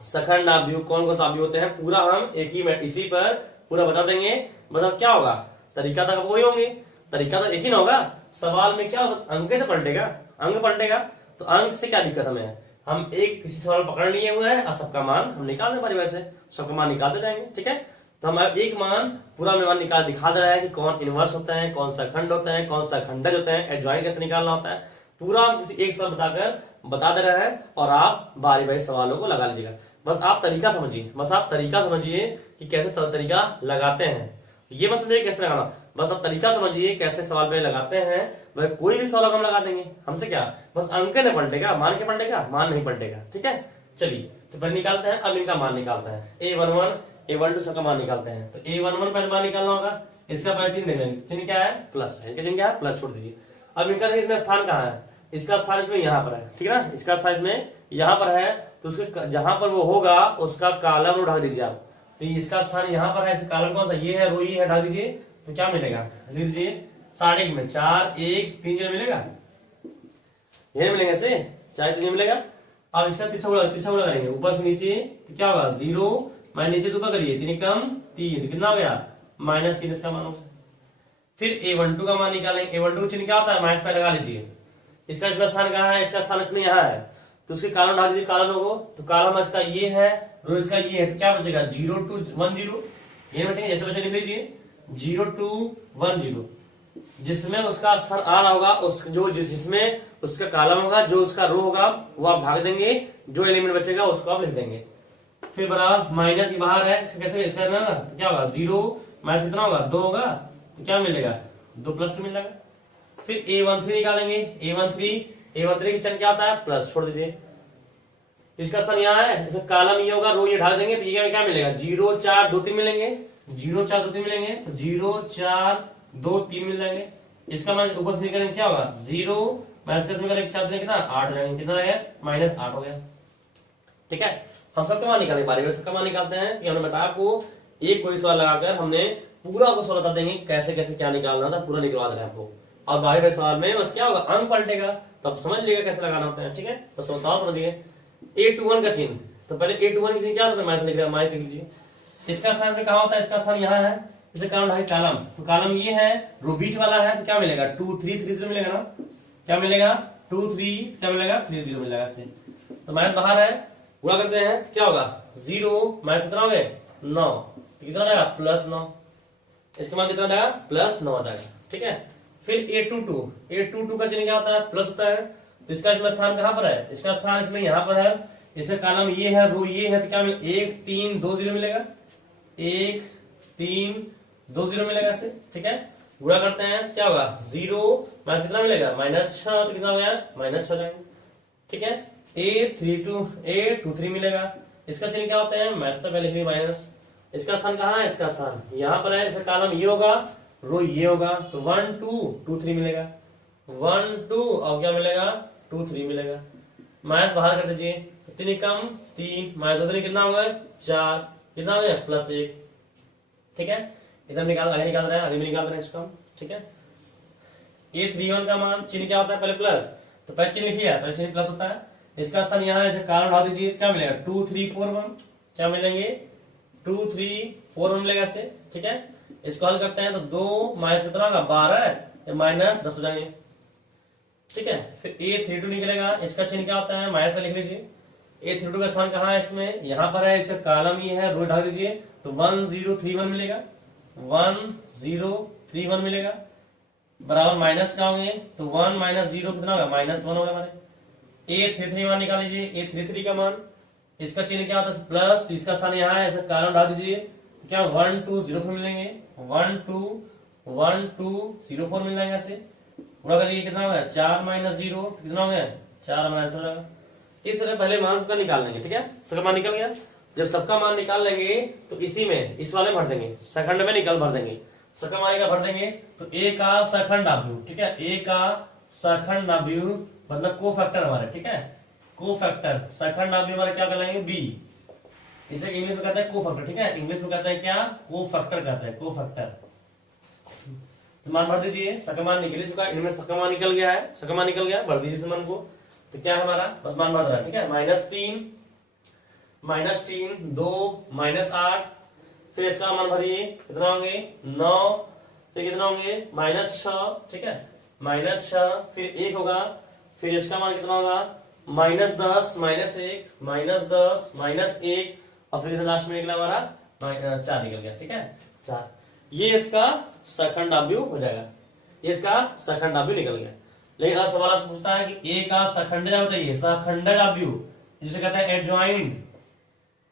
सखंड अवयव कौन कौन सा अवयव होते हैं पूरा हम एक ही इसी पर पूरा बता देंगे। मतलब क्या होगा, तरीका तो वही होंगे, तरीका तो एक ही ना होगा, सवाल में क्या अंक तो पलटेगा, अंक पलटेगा, तो अंक से क्या दिक्कत हमें, हम एक किसी सवाल पकड़ लिए हुए हैं और सबका मान हम निकाल दें बारी बारी से, सबका मान निकालते जाएंगे, ठीक है। तो हम एक मान पूरा मान निकाल दिखा दे रहा है कि कौन इनवर्स होता है, कौन सा खंड होता है, कौन सा खंडज होता है, एडजॉइंट कैसे निकालना होता है, पूरा हम किसी एक सवाल बताकर बता दे रहे हैं और आप बारी बारी सवालों को लगा लीजिएगा। बस आप तरीका समझिए, बस आप तरीका समझिए कि कैसे तरीका लगाते हैं, ये मत समझिए कैसे लगाना, बस आप तरीका समझिए कैसे सवाल पे लगाते हैं। वह कोई भी सवाल हम लगा देंगे, हमसे क्या, बस अंक नहीं पलटेगा, मान के पलटेगा, मान नहीं पलटेगा, ठीक है। चलिए तो पहले निकालते हैं, अब इनका मान निकालते हैं, A11 A12 सबका मान निकालते हैं। तो A11 पहले मान निकालना होगा, इसका पहले चिन्ह देखेंगे, चिन्ह क्या है प्लस है, चिन्ह क्या है प्लस, छोड़ दीजिए। अब इनका देखिए इसमें स्थान कहाँ है, इसका स्थान इसमें यहाँ पर है, ठीक है ना, इसका स्थान इसमें यहाँ पर है, तो उसके जहां पर वो होगा उसका कॉलम ढक दीजिए आप। तो इसका स्थान यहाँ पर है, इसका कॉलम कौन सा, ये है, रो ये है, ढक दीजिए, तो क्या मिलेगा, लिख दीजिए 60 1 में 4 1 3 जीरो मिलेगा, ये मिलेगा ऐसे 4 3 मिलेगा। अब इसका पीछा गुणा करेंगे ऊपर से नीचे तो क्या होगा 0 माइनस नीचे से ऊपर करिए 3 कम 3 तो कितना हो गया -3 इसका मान हो गया। फिर a12 का मान निकालेंगे, a12 का चिन्ह क्या होता है माइनस पे लगा लीजिए, इसका स्थान कहाँ है, इसका स्थान इसमें यहाँ है तो उसके कॉलम डाल दीजिए कॉलम को, तो कॉलम इसका ये है रो इसका ये है तो क्या बचेगा 0 2 1 0 ये बचेंगे, जैसे बचे लिख लीजिए 0 2 1 0 जिसमें उसका स्थान आ रहा होगा उस जो जिसमें उसका कॉलम होगा जो उसका रो होगा वो आप भाग देंगे, जो एलिमेंट बचेगा उसको आप लिख देंगे। फिर बराबर माइनस ये बाहर है इसका कैसे इसका ना तो क्या होगा 0 माइनस कितना होगा 2 होगा तो क्या मिलेगा 2 + 2 मिल जाएगा। फिर a13 निकालेंगे, a13 की चिन्ह क्या होता है प्लस, छोड़ दीजिए इसका स्थान यहाँ है, जैसे कॉलम ये होगा रो ये ढाल देंगे तो ये क्या मिलेगा 0 4 2 3 मिलेंगे, 0 4 2 3 मिलेंगे तो 0 4 2 3 मिल जाएंगे। इसका मान ऊपर से निकालेंगे क्या होगा 0 माइनस में करेंगे क्या कितना 8 हो जाएंगे, कितना है -8 हो गया। ठीक है, हम सबका मान निकालने बारे में सबका मान निकालते हैं कि हमने बताया आपको एक कोई सवाल लगाकर हमने पूरा आपको सवाल बता देंगे कैसे कैसे क्या निकालना था, पूरा निकलवा दे रहे हैं आपको। और बाहरी सवाल में बस क्या होगा अंक पलटेगा तो आप समझ लीजिएगा कैसे लगाना होता है। ठीक है, बस बताओ समझिए a21 का चिन्ह, तो पहले a21 की चिन्ह क्या होता है माइनस लिख रहा है, माइनस लिख लीजिए। इसका स्थान पे कहां होता है, इसका स्थान यहाँ है, इसे कॉलम ढाई कॉलम, तो कॉलम ये है रो बीच वाला है तो क्या मिलेगा 2 3 3 0 मिलेगा ना, क्या मिलेगा 2 3 क्या मिलेगा 3 0 मिलेगा ऐसे। तो माइनस बाहर है गुणा करते हैं क्या होगा 0 माइनस कितना हो गए 9 तो कितना आएगा +9, इसके बाद कितना आएगा +9 आ जाएगा। ठीक है, फिर a22 का चिन्ह क्या होता है प्लस होता है, तो इसका इसमें स्थान कहां पर है, इसका स्थान इसमें यहां पर है, इसका कॉलम ये है रो ये है तो क्या मिलेगा 1 3 2 0 मिलेगा, 1 3 2 0 मिलेगा ऐसे। ठीक है, गुणा करते हैं क्या होगा 0 माइनस कितना मिलेगा -6 तो कितना हो गया -6 जाएंगे। ठीक है, a23 मिलेगा, इसका चिन्ह क्या होता है मैथ तो पहले ही माइनस, इसका स्थान कहाँ है, इसका स्थान यहाँ पर है, इसका कॉलम ये होगा रो ये होगा तो 1 2 2 3 मिलेगा, 1 2 और क्या मिलेगा 2 3 मिलेगा। माइनस बाहर कर दीजिए 3 कम 3 माइनस 2 3 कितना होगा 4 कितना हो गया +1। ठीक है, इधर निकाल आगे निकाल रहे हैं, आगे में निकाल रहे हैं इसको हम। ठीक है, a31 का मान चिन्ह क्या होता है पहले प्लस, तो पहले चिन्ह लिखिए पहले चिन्ह प्लस होता है, इसका स्थान यहाँ है कॉलम ढाल दीजिए क्या मिलेगा 2 3 4 1 क्या मिलेंगे 2 3 4 1 मिलेगा इससे। ठीक है, इसको हल करते हैं तो 2 माइनस कितना होगा 12 या -10 हो जाएंगे। ठीक है, फिर a32 निकलेगा, इसका चिन्ह क्या होता है माइनस में लिख लीजिए, a32 का स्थान कहाँ है इसमें यहाँ पर है, इसका कॉलम ये है रो ढाल दीजिए तो 1 0 3 1 मिलेगा, 1 0 3 1 मिलेगा बराबर माइनस का होंगे तो 1 -0 कितना होगा -1 होगा हमारे। a33 मान निकाल लीजिए, a33 का मान इसका चिन्ह क्या होता है प्लस, तो इसका स्थान यहाँ है, इसका कॉलम डाल दीजिए तो क्या 1 2 0 4 मिलेंगे, 1 2 1 2 0 4 मिल जाएगा ऐसे। पूरा करिए कितना हो गया 4 -0 तो कितना हो गया 4 -0 हो जाएगा। इस तरह पहले मान सबका निकाल लेंगे। ठीक है, सबका मान निकल गया, जब सबका मान निकाल लेंगे तो इसी में इस वाले भर देंगे, सेकंड में निकल भर देंगे, सबका मान का भर देंगे तो a का सेकंड W। ठीक है, a का सेकंड W मतलब को फैक्टर हमारे। ठीक है, को फैक्टर सेकंड W हमारे क्या कहलाएंगे b, इसे इंग्लिश में कहते हैं को फैक्टर। ठीक है, इंग्लिश में कहते हैं क्या को फैक्टर कहते हैं, को फैक्टर। तो मान भर दीजिए, सबका मान निकल चुका, इनमें सबका मान निकल गया है, सबका मान निकल गया, भर दीजिए इस मान को, तो क्या है हमारा बस मान भर रहा है। ठीक है, -3 2 -8 फिर इसका मान भरिए कितना होंगे 9 फिर कितना होंगे -6। ठीक है, -6 फिर 1 होगा, फिर इसका मान कितना होगा -10 -1 -10 -1 और फिर लास्ट में निकला हमारा 4 निकल गया। ठीक है, 4 ये इसका सेकंड W हो जाएगा, ये इसका सेकंड W निकल गया। लेकिन अब सवाल आपसे पूछता है कि a का सखंडज बताइए, सखंडज W जिसे कहते हैं एडजॉइंट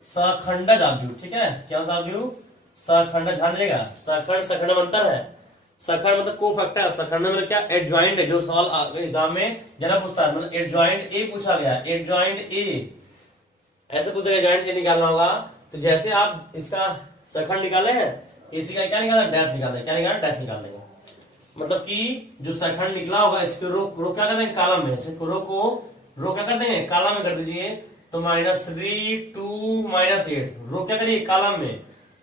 सखंडज W। ठीक है, क्या W सखंडज, ध्यान देगा सखंड सखंड में अंतर है, सखंड मतलब को फैक्टर, सखंड में क्या एडजॉइंट है, जो सवाल एग्जाम में जरा पूछता है मतलब एडजॉइंट ए पूछा गया, एडजॉइंट ए ऐसे पूछा गया, एडजॉइंट ए निकालना होगा तो जैसे आप इसका सखंड निकाले हैं इसी का क्या निकालना डैश निकालना है, क्या निकालना डैश निकाल देंगे, मतलब कि जो सखंड निकला होगा इसके रो क्या कर देंगे कॉलम में, रो क्या कर देंगे कॉलम में कर दीजिए तो -3 2 -8 रो क्या करिए कॉलम में,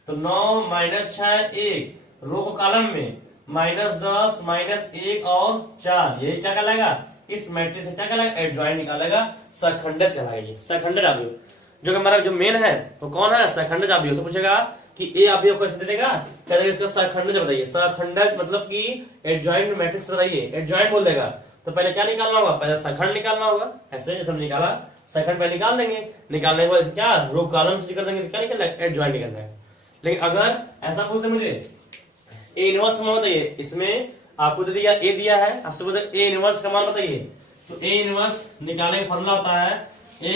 तो 9 -6 1 रो को कॉलम में -10 -1 और 4, ये क्या कहलाएगा, इस मैट्रिक्स से क्या कहलाएगा, एडजॉइंट निकालेगा, सखंडज कहलाएगा। ये सखंडज अवयव जो हमारा जो मेन है वो कौन है, सखंडज अवयव। से पूछेगा कि ए अवयव को कैसे देगा, क्या देगा, इसका सखंडज बताइए। सखंडज मतलब कि एडजॉइंट मैट्रिक्स बताइए, एडजॉइंट बोल देगा। तो पहले क्या निकालना होगा, पहले सखंड निकालना होगा। ऐसे जैसे हमने निकाला सखंड पहले निकाल देंगे, निकालने के बाद क्या रो कॉलम से कर देंगे, तो क्या निकल जाएगा, एडजॉइंट निकल जाएगा। लेकिन अगर ऐसा पूछते मुझे ए इनवर्स का मान बताइए, इसमें आपको दे दिया ए दिया है, आपसे पूछे ए इनवर्स का मान बताइए, तो ए इनवर्स निकालने का फॉर्मूला होता है ए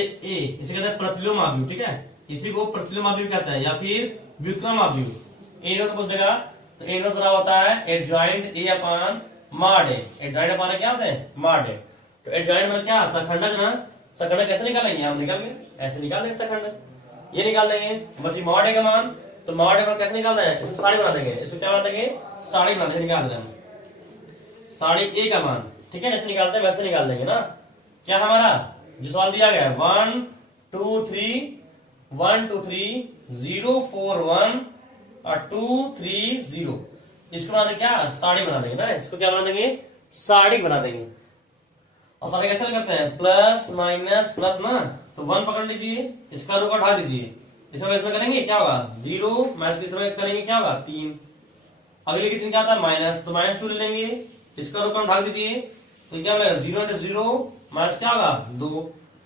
इसे कहते हैं प्रतिलोम अवयव, ठीक है, इसी को प्रतिलोम अवयव कहते हैं या फिर व्युत्क्रम अवयव। ए इनवर्स पूछ देगा तो ए इनवर्स बराबर होता है adjoint A upon mod A. Adjoint upon क्या होता है, मॉड ए। तो एडजॉइंट मतलब क्या, सखंडज ना। सखंडज कैसे निकालेंगे, हम निकालेंगे ऐसे निकाल देंगे सखंडज, ये निकाल देंगे बस। ये मॉड ए का मान, तो मॉड ए मान कैसे निकालते हैं, इसको साड़ी बना देंगे, इसको क्या बना देंगे, साड़ी बना देंगे, निकाल देंगे साड़ी ए का मान, ठीक है, ऐसे निकालते हैं वैसे निकाल देंगे ना। क्या हमारा जो सवाल दिया गया है 1 2 3 0 4 1 और 2 3 0, इसको बना देंगे क्या, साड़ी बना देंगे ना, इसको क्या बना देंगे, साड़ी बना देंगे। और साड़ी कैसे करते हैं, प्लस माइनस प्लस ना, तो 1 पकड़ लीजिए, इसका रूप हटा दीजिए, इसमें करेंगे क्या होगा 0 माइनस के समय करेंगे क्या होगा 3, अगले की 3 क्या आता है माइनस, तो -2 ले लेंगे, इसका रूप ढाक दीजिए, तो क्या मिलेगा 0 × 0 माइनस क्या होगा 2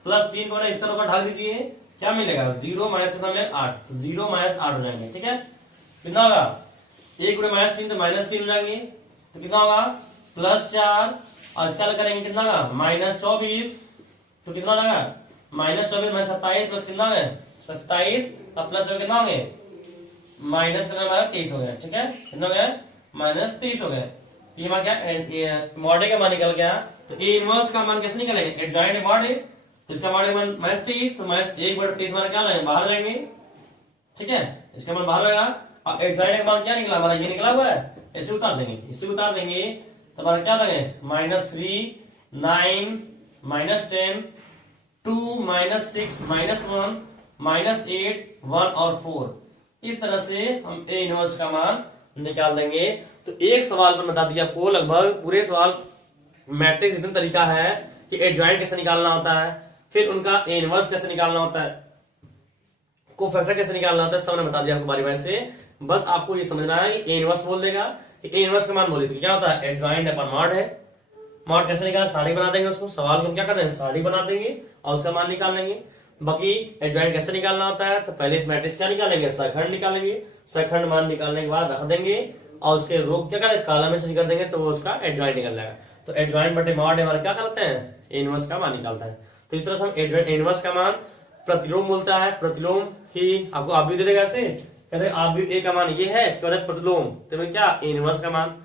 प्लस 3 को इसका रूप ढाक दीजिए, क्या मिलेगा 0 माइनस कितना मिलेगा 8, तो 0 - 8 हो जाएंगे, ठीक है। कितना होगा 1 × -3 तो -3 हो जाएंगे, तो कितना होगा +4 और इसका करेंगे कितना होगा -24, तो कितना लगा -24 -27 प्लस कितना है 27 और प्लस कितना होंगे माइनस करना हमारा 23 हो गया, ठीक है, कितना हो गया -23 हो गए। ये मान क्या मॉड ए का मान निकल गया, तो ए इनवर्स का मान कैसे निकलेंगे, एडजॉइंट मॉड ए, तो इसका मॉड ए मान -23, तो -1/23 मान क्या लाएंगे, बाहर जाएंगे, ठीक है, इसका मान बाहर रहेगा। और एडजॉइंट का मान क्या निकला हमारा, ये निकला हुआ है, इसे उतार देंगे, इसे उतार देंगे तो हमारा क्या लगे -3 9 -10 2 -6 -1 -8 1 और 4, इस तरह से हम ए इनवर्स का मान निकाल देंगे। तो एक सवाल पर बता दिया आपको, लगभग पूरे सवाल मैट्रिक्स इतना तरीका है कि एडजॉइंट कैसे निकालना होता है, फिर उनका ए इनवर्स कैसे निकालना होता है, कोफैक्टर कैसे निकालना होता है, सब ने बता दिया आपको बारी बारी से। बस आपको ये समझना है कि ए इनवर्स बोल देगा कि ए इनवर्स का मान बोले तो क्या होता है, एडजॉइंट अपॉन मॉड है। मॉड कैसे निकाल, साड़ी बना देंगे, उसको सवाल को हम क्या करते हैं साड़ी बना देंगे और उसका मान निकाल लेंगे। बाकी एडजॉइंट कैसे निकालना होता है, तो पहले इस मैट्रिक्स क्या निकालेंगे, सखंड निकालेंगे, सखंड मान निकालने के बाद रख देंगे और उसके रोग क्या करें कॉलम में चेंज कर देंगे, तो वो उसका एडजॉइंट निकल जाएगा। तो एडजॉइंट बटे मॉड हमारे क्या करते हैं, ए इनवर्स का मान निकालता है। तो इस तरह से हम एडजॉइंट इनवर्स का मान प्रतिलोम बोलता है, प्रतिलोम ही आपको आप भी दे देगा, ऐसे कहते हैं आप भी ए का मान ये है, इसके बाद प्रतिलोम तो क्या ए इनवर्स का मान।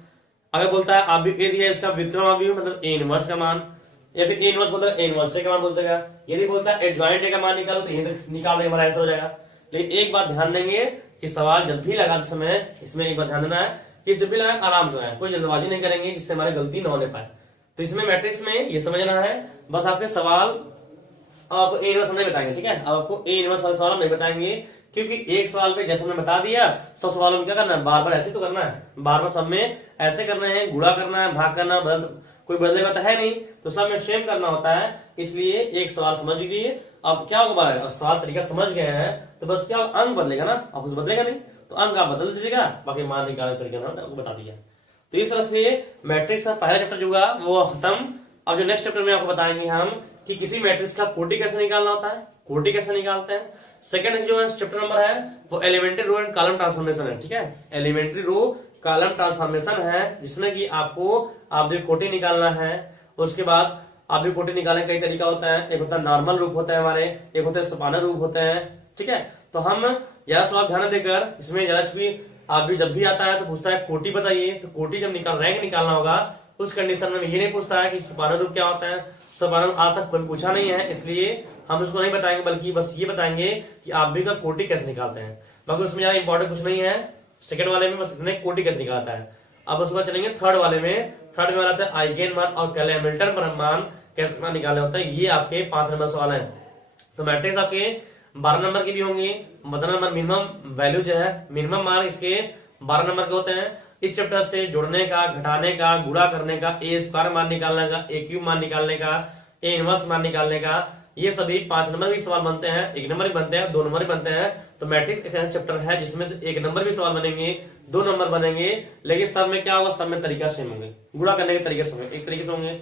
अगर बोलता है आप भी ए दिया, इसका व्युत्क्रम अवयव मतलब ए इनवर्स का मान, या फिर ए इनवर्स बोलता है ए इनवर्स का मान बोल देगा। यदि बोलता है एडजॉइंट ए का मान निकालो, तो ये निकाल देंगे, हमारा ऐसा हो जाएगा। लेकिन एक बात ध्यान देंगे कि सवाल जब भी लगाते समय इसमें एक बात ध्यान देना है कि जब भी लगाए आराम से लगाए, कोई जल्दबाजी नहीं करेंगे जिससे हमारी गलती न होने पाए। तो इसमें मैट्रिक्स में ये समझना है, बस आपके सवाल आपको ए इनवर्स नहीं बताएंगे, ठीक है, अब आपको ए इनवर्स वाले सवाल नहीं बताएंगे, क्योंकि एक सवाल पे जैसे हमने बता दिया, सब सवालों में क्या करना है, बार बार ऐसे तो करना है, बार बार सब में ऐसे करना है, गुणा करना है, भाग करना, कोई बदलेगा तो है नहीं, तो सब में सेम करना होता है। इसलिए एक सवाल समझ लीजिए, अब क्या होगा, सवाल तरीका समझ गए हैं तो बस क्या अंक बदलेगा ना, अब कुछ बदलेगा नहीं, तो अंक आप बदल दीजिएगा, बाकी मान निकालने तरीका ना आपको बता दिया। तो इस तरह से मैट्रिक्स का पहला चैप्टर जो होगा वो खत्म। अब जो नेक्स्ट चैप्टर में आपको बताएंगे हम कि किसी मैट्रिक्स का कोटि कैसे निकालना होता है, कोटि कैसे निकालते हैं। सेकंड जो चैप्टर नंबर है वो elementary row and column transformation है, ठीक है, एलिमेंट्री रो कॉलम ट्रांसफॉर्मेशन है, जिसमें कि आपको आप भी कोटि निकालना है। उसके बाद आप भी कोटि निकालने कई तरीका होता है, एक होता है नॉर्मल रूप होता है हमारे, एक होता है सपाना रूप होते हैं, ठीक है। तो हम जरा सवाल ध्यान देकर इसमें जरा चूंकि आप भी जब भी आता है तो पूछता है कोटि बताइए, तो कोटि जब रैंक निकालना होगा उस कंडीशन में ये नहीं पूछता है कि सपाना रूप क्या होता है, सपाना रूप आज तक कोई पूछा नहीं है, इसलिए हम उसको नहीं बताएंगे, बल्कि बस ये बताएंगे कि आप भी का कोटि कैसे निकालते हैं। बाकी उसमें ज्यादा इंपॉर्टेंट कुछ नहीं है, सेकंड वाले में बस इतने कोटि कैसे निकालता है। अब उसके बाद चलेंगे थर्ड वाले में, थर्ड में आता है आइगेन मान और हैमिल्टन मान कैसे निकालने होता है, ये आपके 5 नंबर सवाल है। तो मैट्रिक्स आपके 12 नंबर के भी होंगे, 12 नंबर मिनिमम वैल्यू जो है, मिनिमम मार्क इसके 12 नंबर के होते हैं। इस चैप्टर से जोड़ने का, घटाने का, गुणा करने का, ए स्क्वायर मान निकालने का, ए क्यूब मान निकालने का, ए इनवर्स मान निकालने का, ये सभी 5 नंबर भी सवाल बनते हैं, 1 नंबर भी बनते हैं, 2 नंबर भी बनते हैं। तो मैट्रिक्स एक ऐसा चैप्टर है जिसमें से 1 नंबर भी सवाल बनेंगे, 2 नंबर बनेंगे, लेकिन सब में क्या होगा, सब में तरीका सेम होंगे। गुणा करने के तरीके से एक तरीके से होंगे,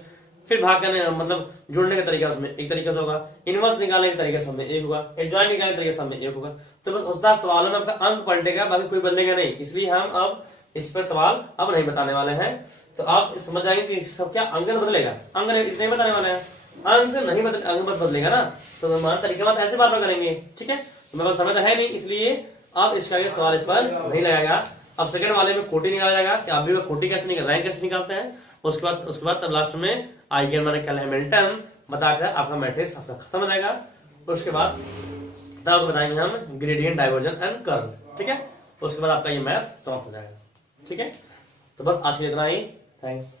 फिर भाग करने मतलब जोड़ने का तरीका उसमें एक तरीके से होगा, इनवर्स निकालने के तरीके से एक होगा, एडजॉइंट निकालने के तरीके से एक होगा। तो बस उस सवालों में आपका अंक पलटेगा, बाकी कोई बदलेगा नहीं। इसलिए हम अब इस पर सवाल अब नहीं बताने वाले हैं। तो आप समझ जाएंगे कि सब क्या अंक बदलेगा, अंक नहीं बताने वाले हैं, अंक नहीं बदल, अंक बस बदलेगा ना। तो मान तरीके बात ऐसे बार बार करेंगे, ठीक है। तो मेरे पास समय तो है नहीं, इसलिए आप इसका ये सवाल इस पर नहीं लगाएगा। अब सेकंड वाले में कोटि निकाला जाएगा कि आप भी कोटि कैसे निकल, रैंक कैसे निकालते हैं। उसके बाद तब लास्ट में आइगन माने क्या, हैमिल्टन बताकर आपका मैट्रिक्स आपका खत्म हो जाएगा। उसके बाद तब बताएंगे हम ग्रेडियंट, डाइवर्जन एंड कर्व, ठीक है। उसके बाद आपका ये मैथ समाप्त हो जाएगा, ठीक है। तो बस आज के लिए इतना ही, थैंक्स।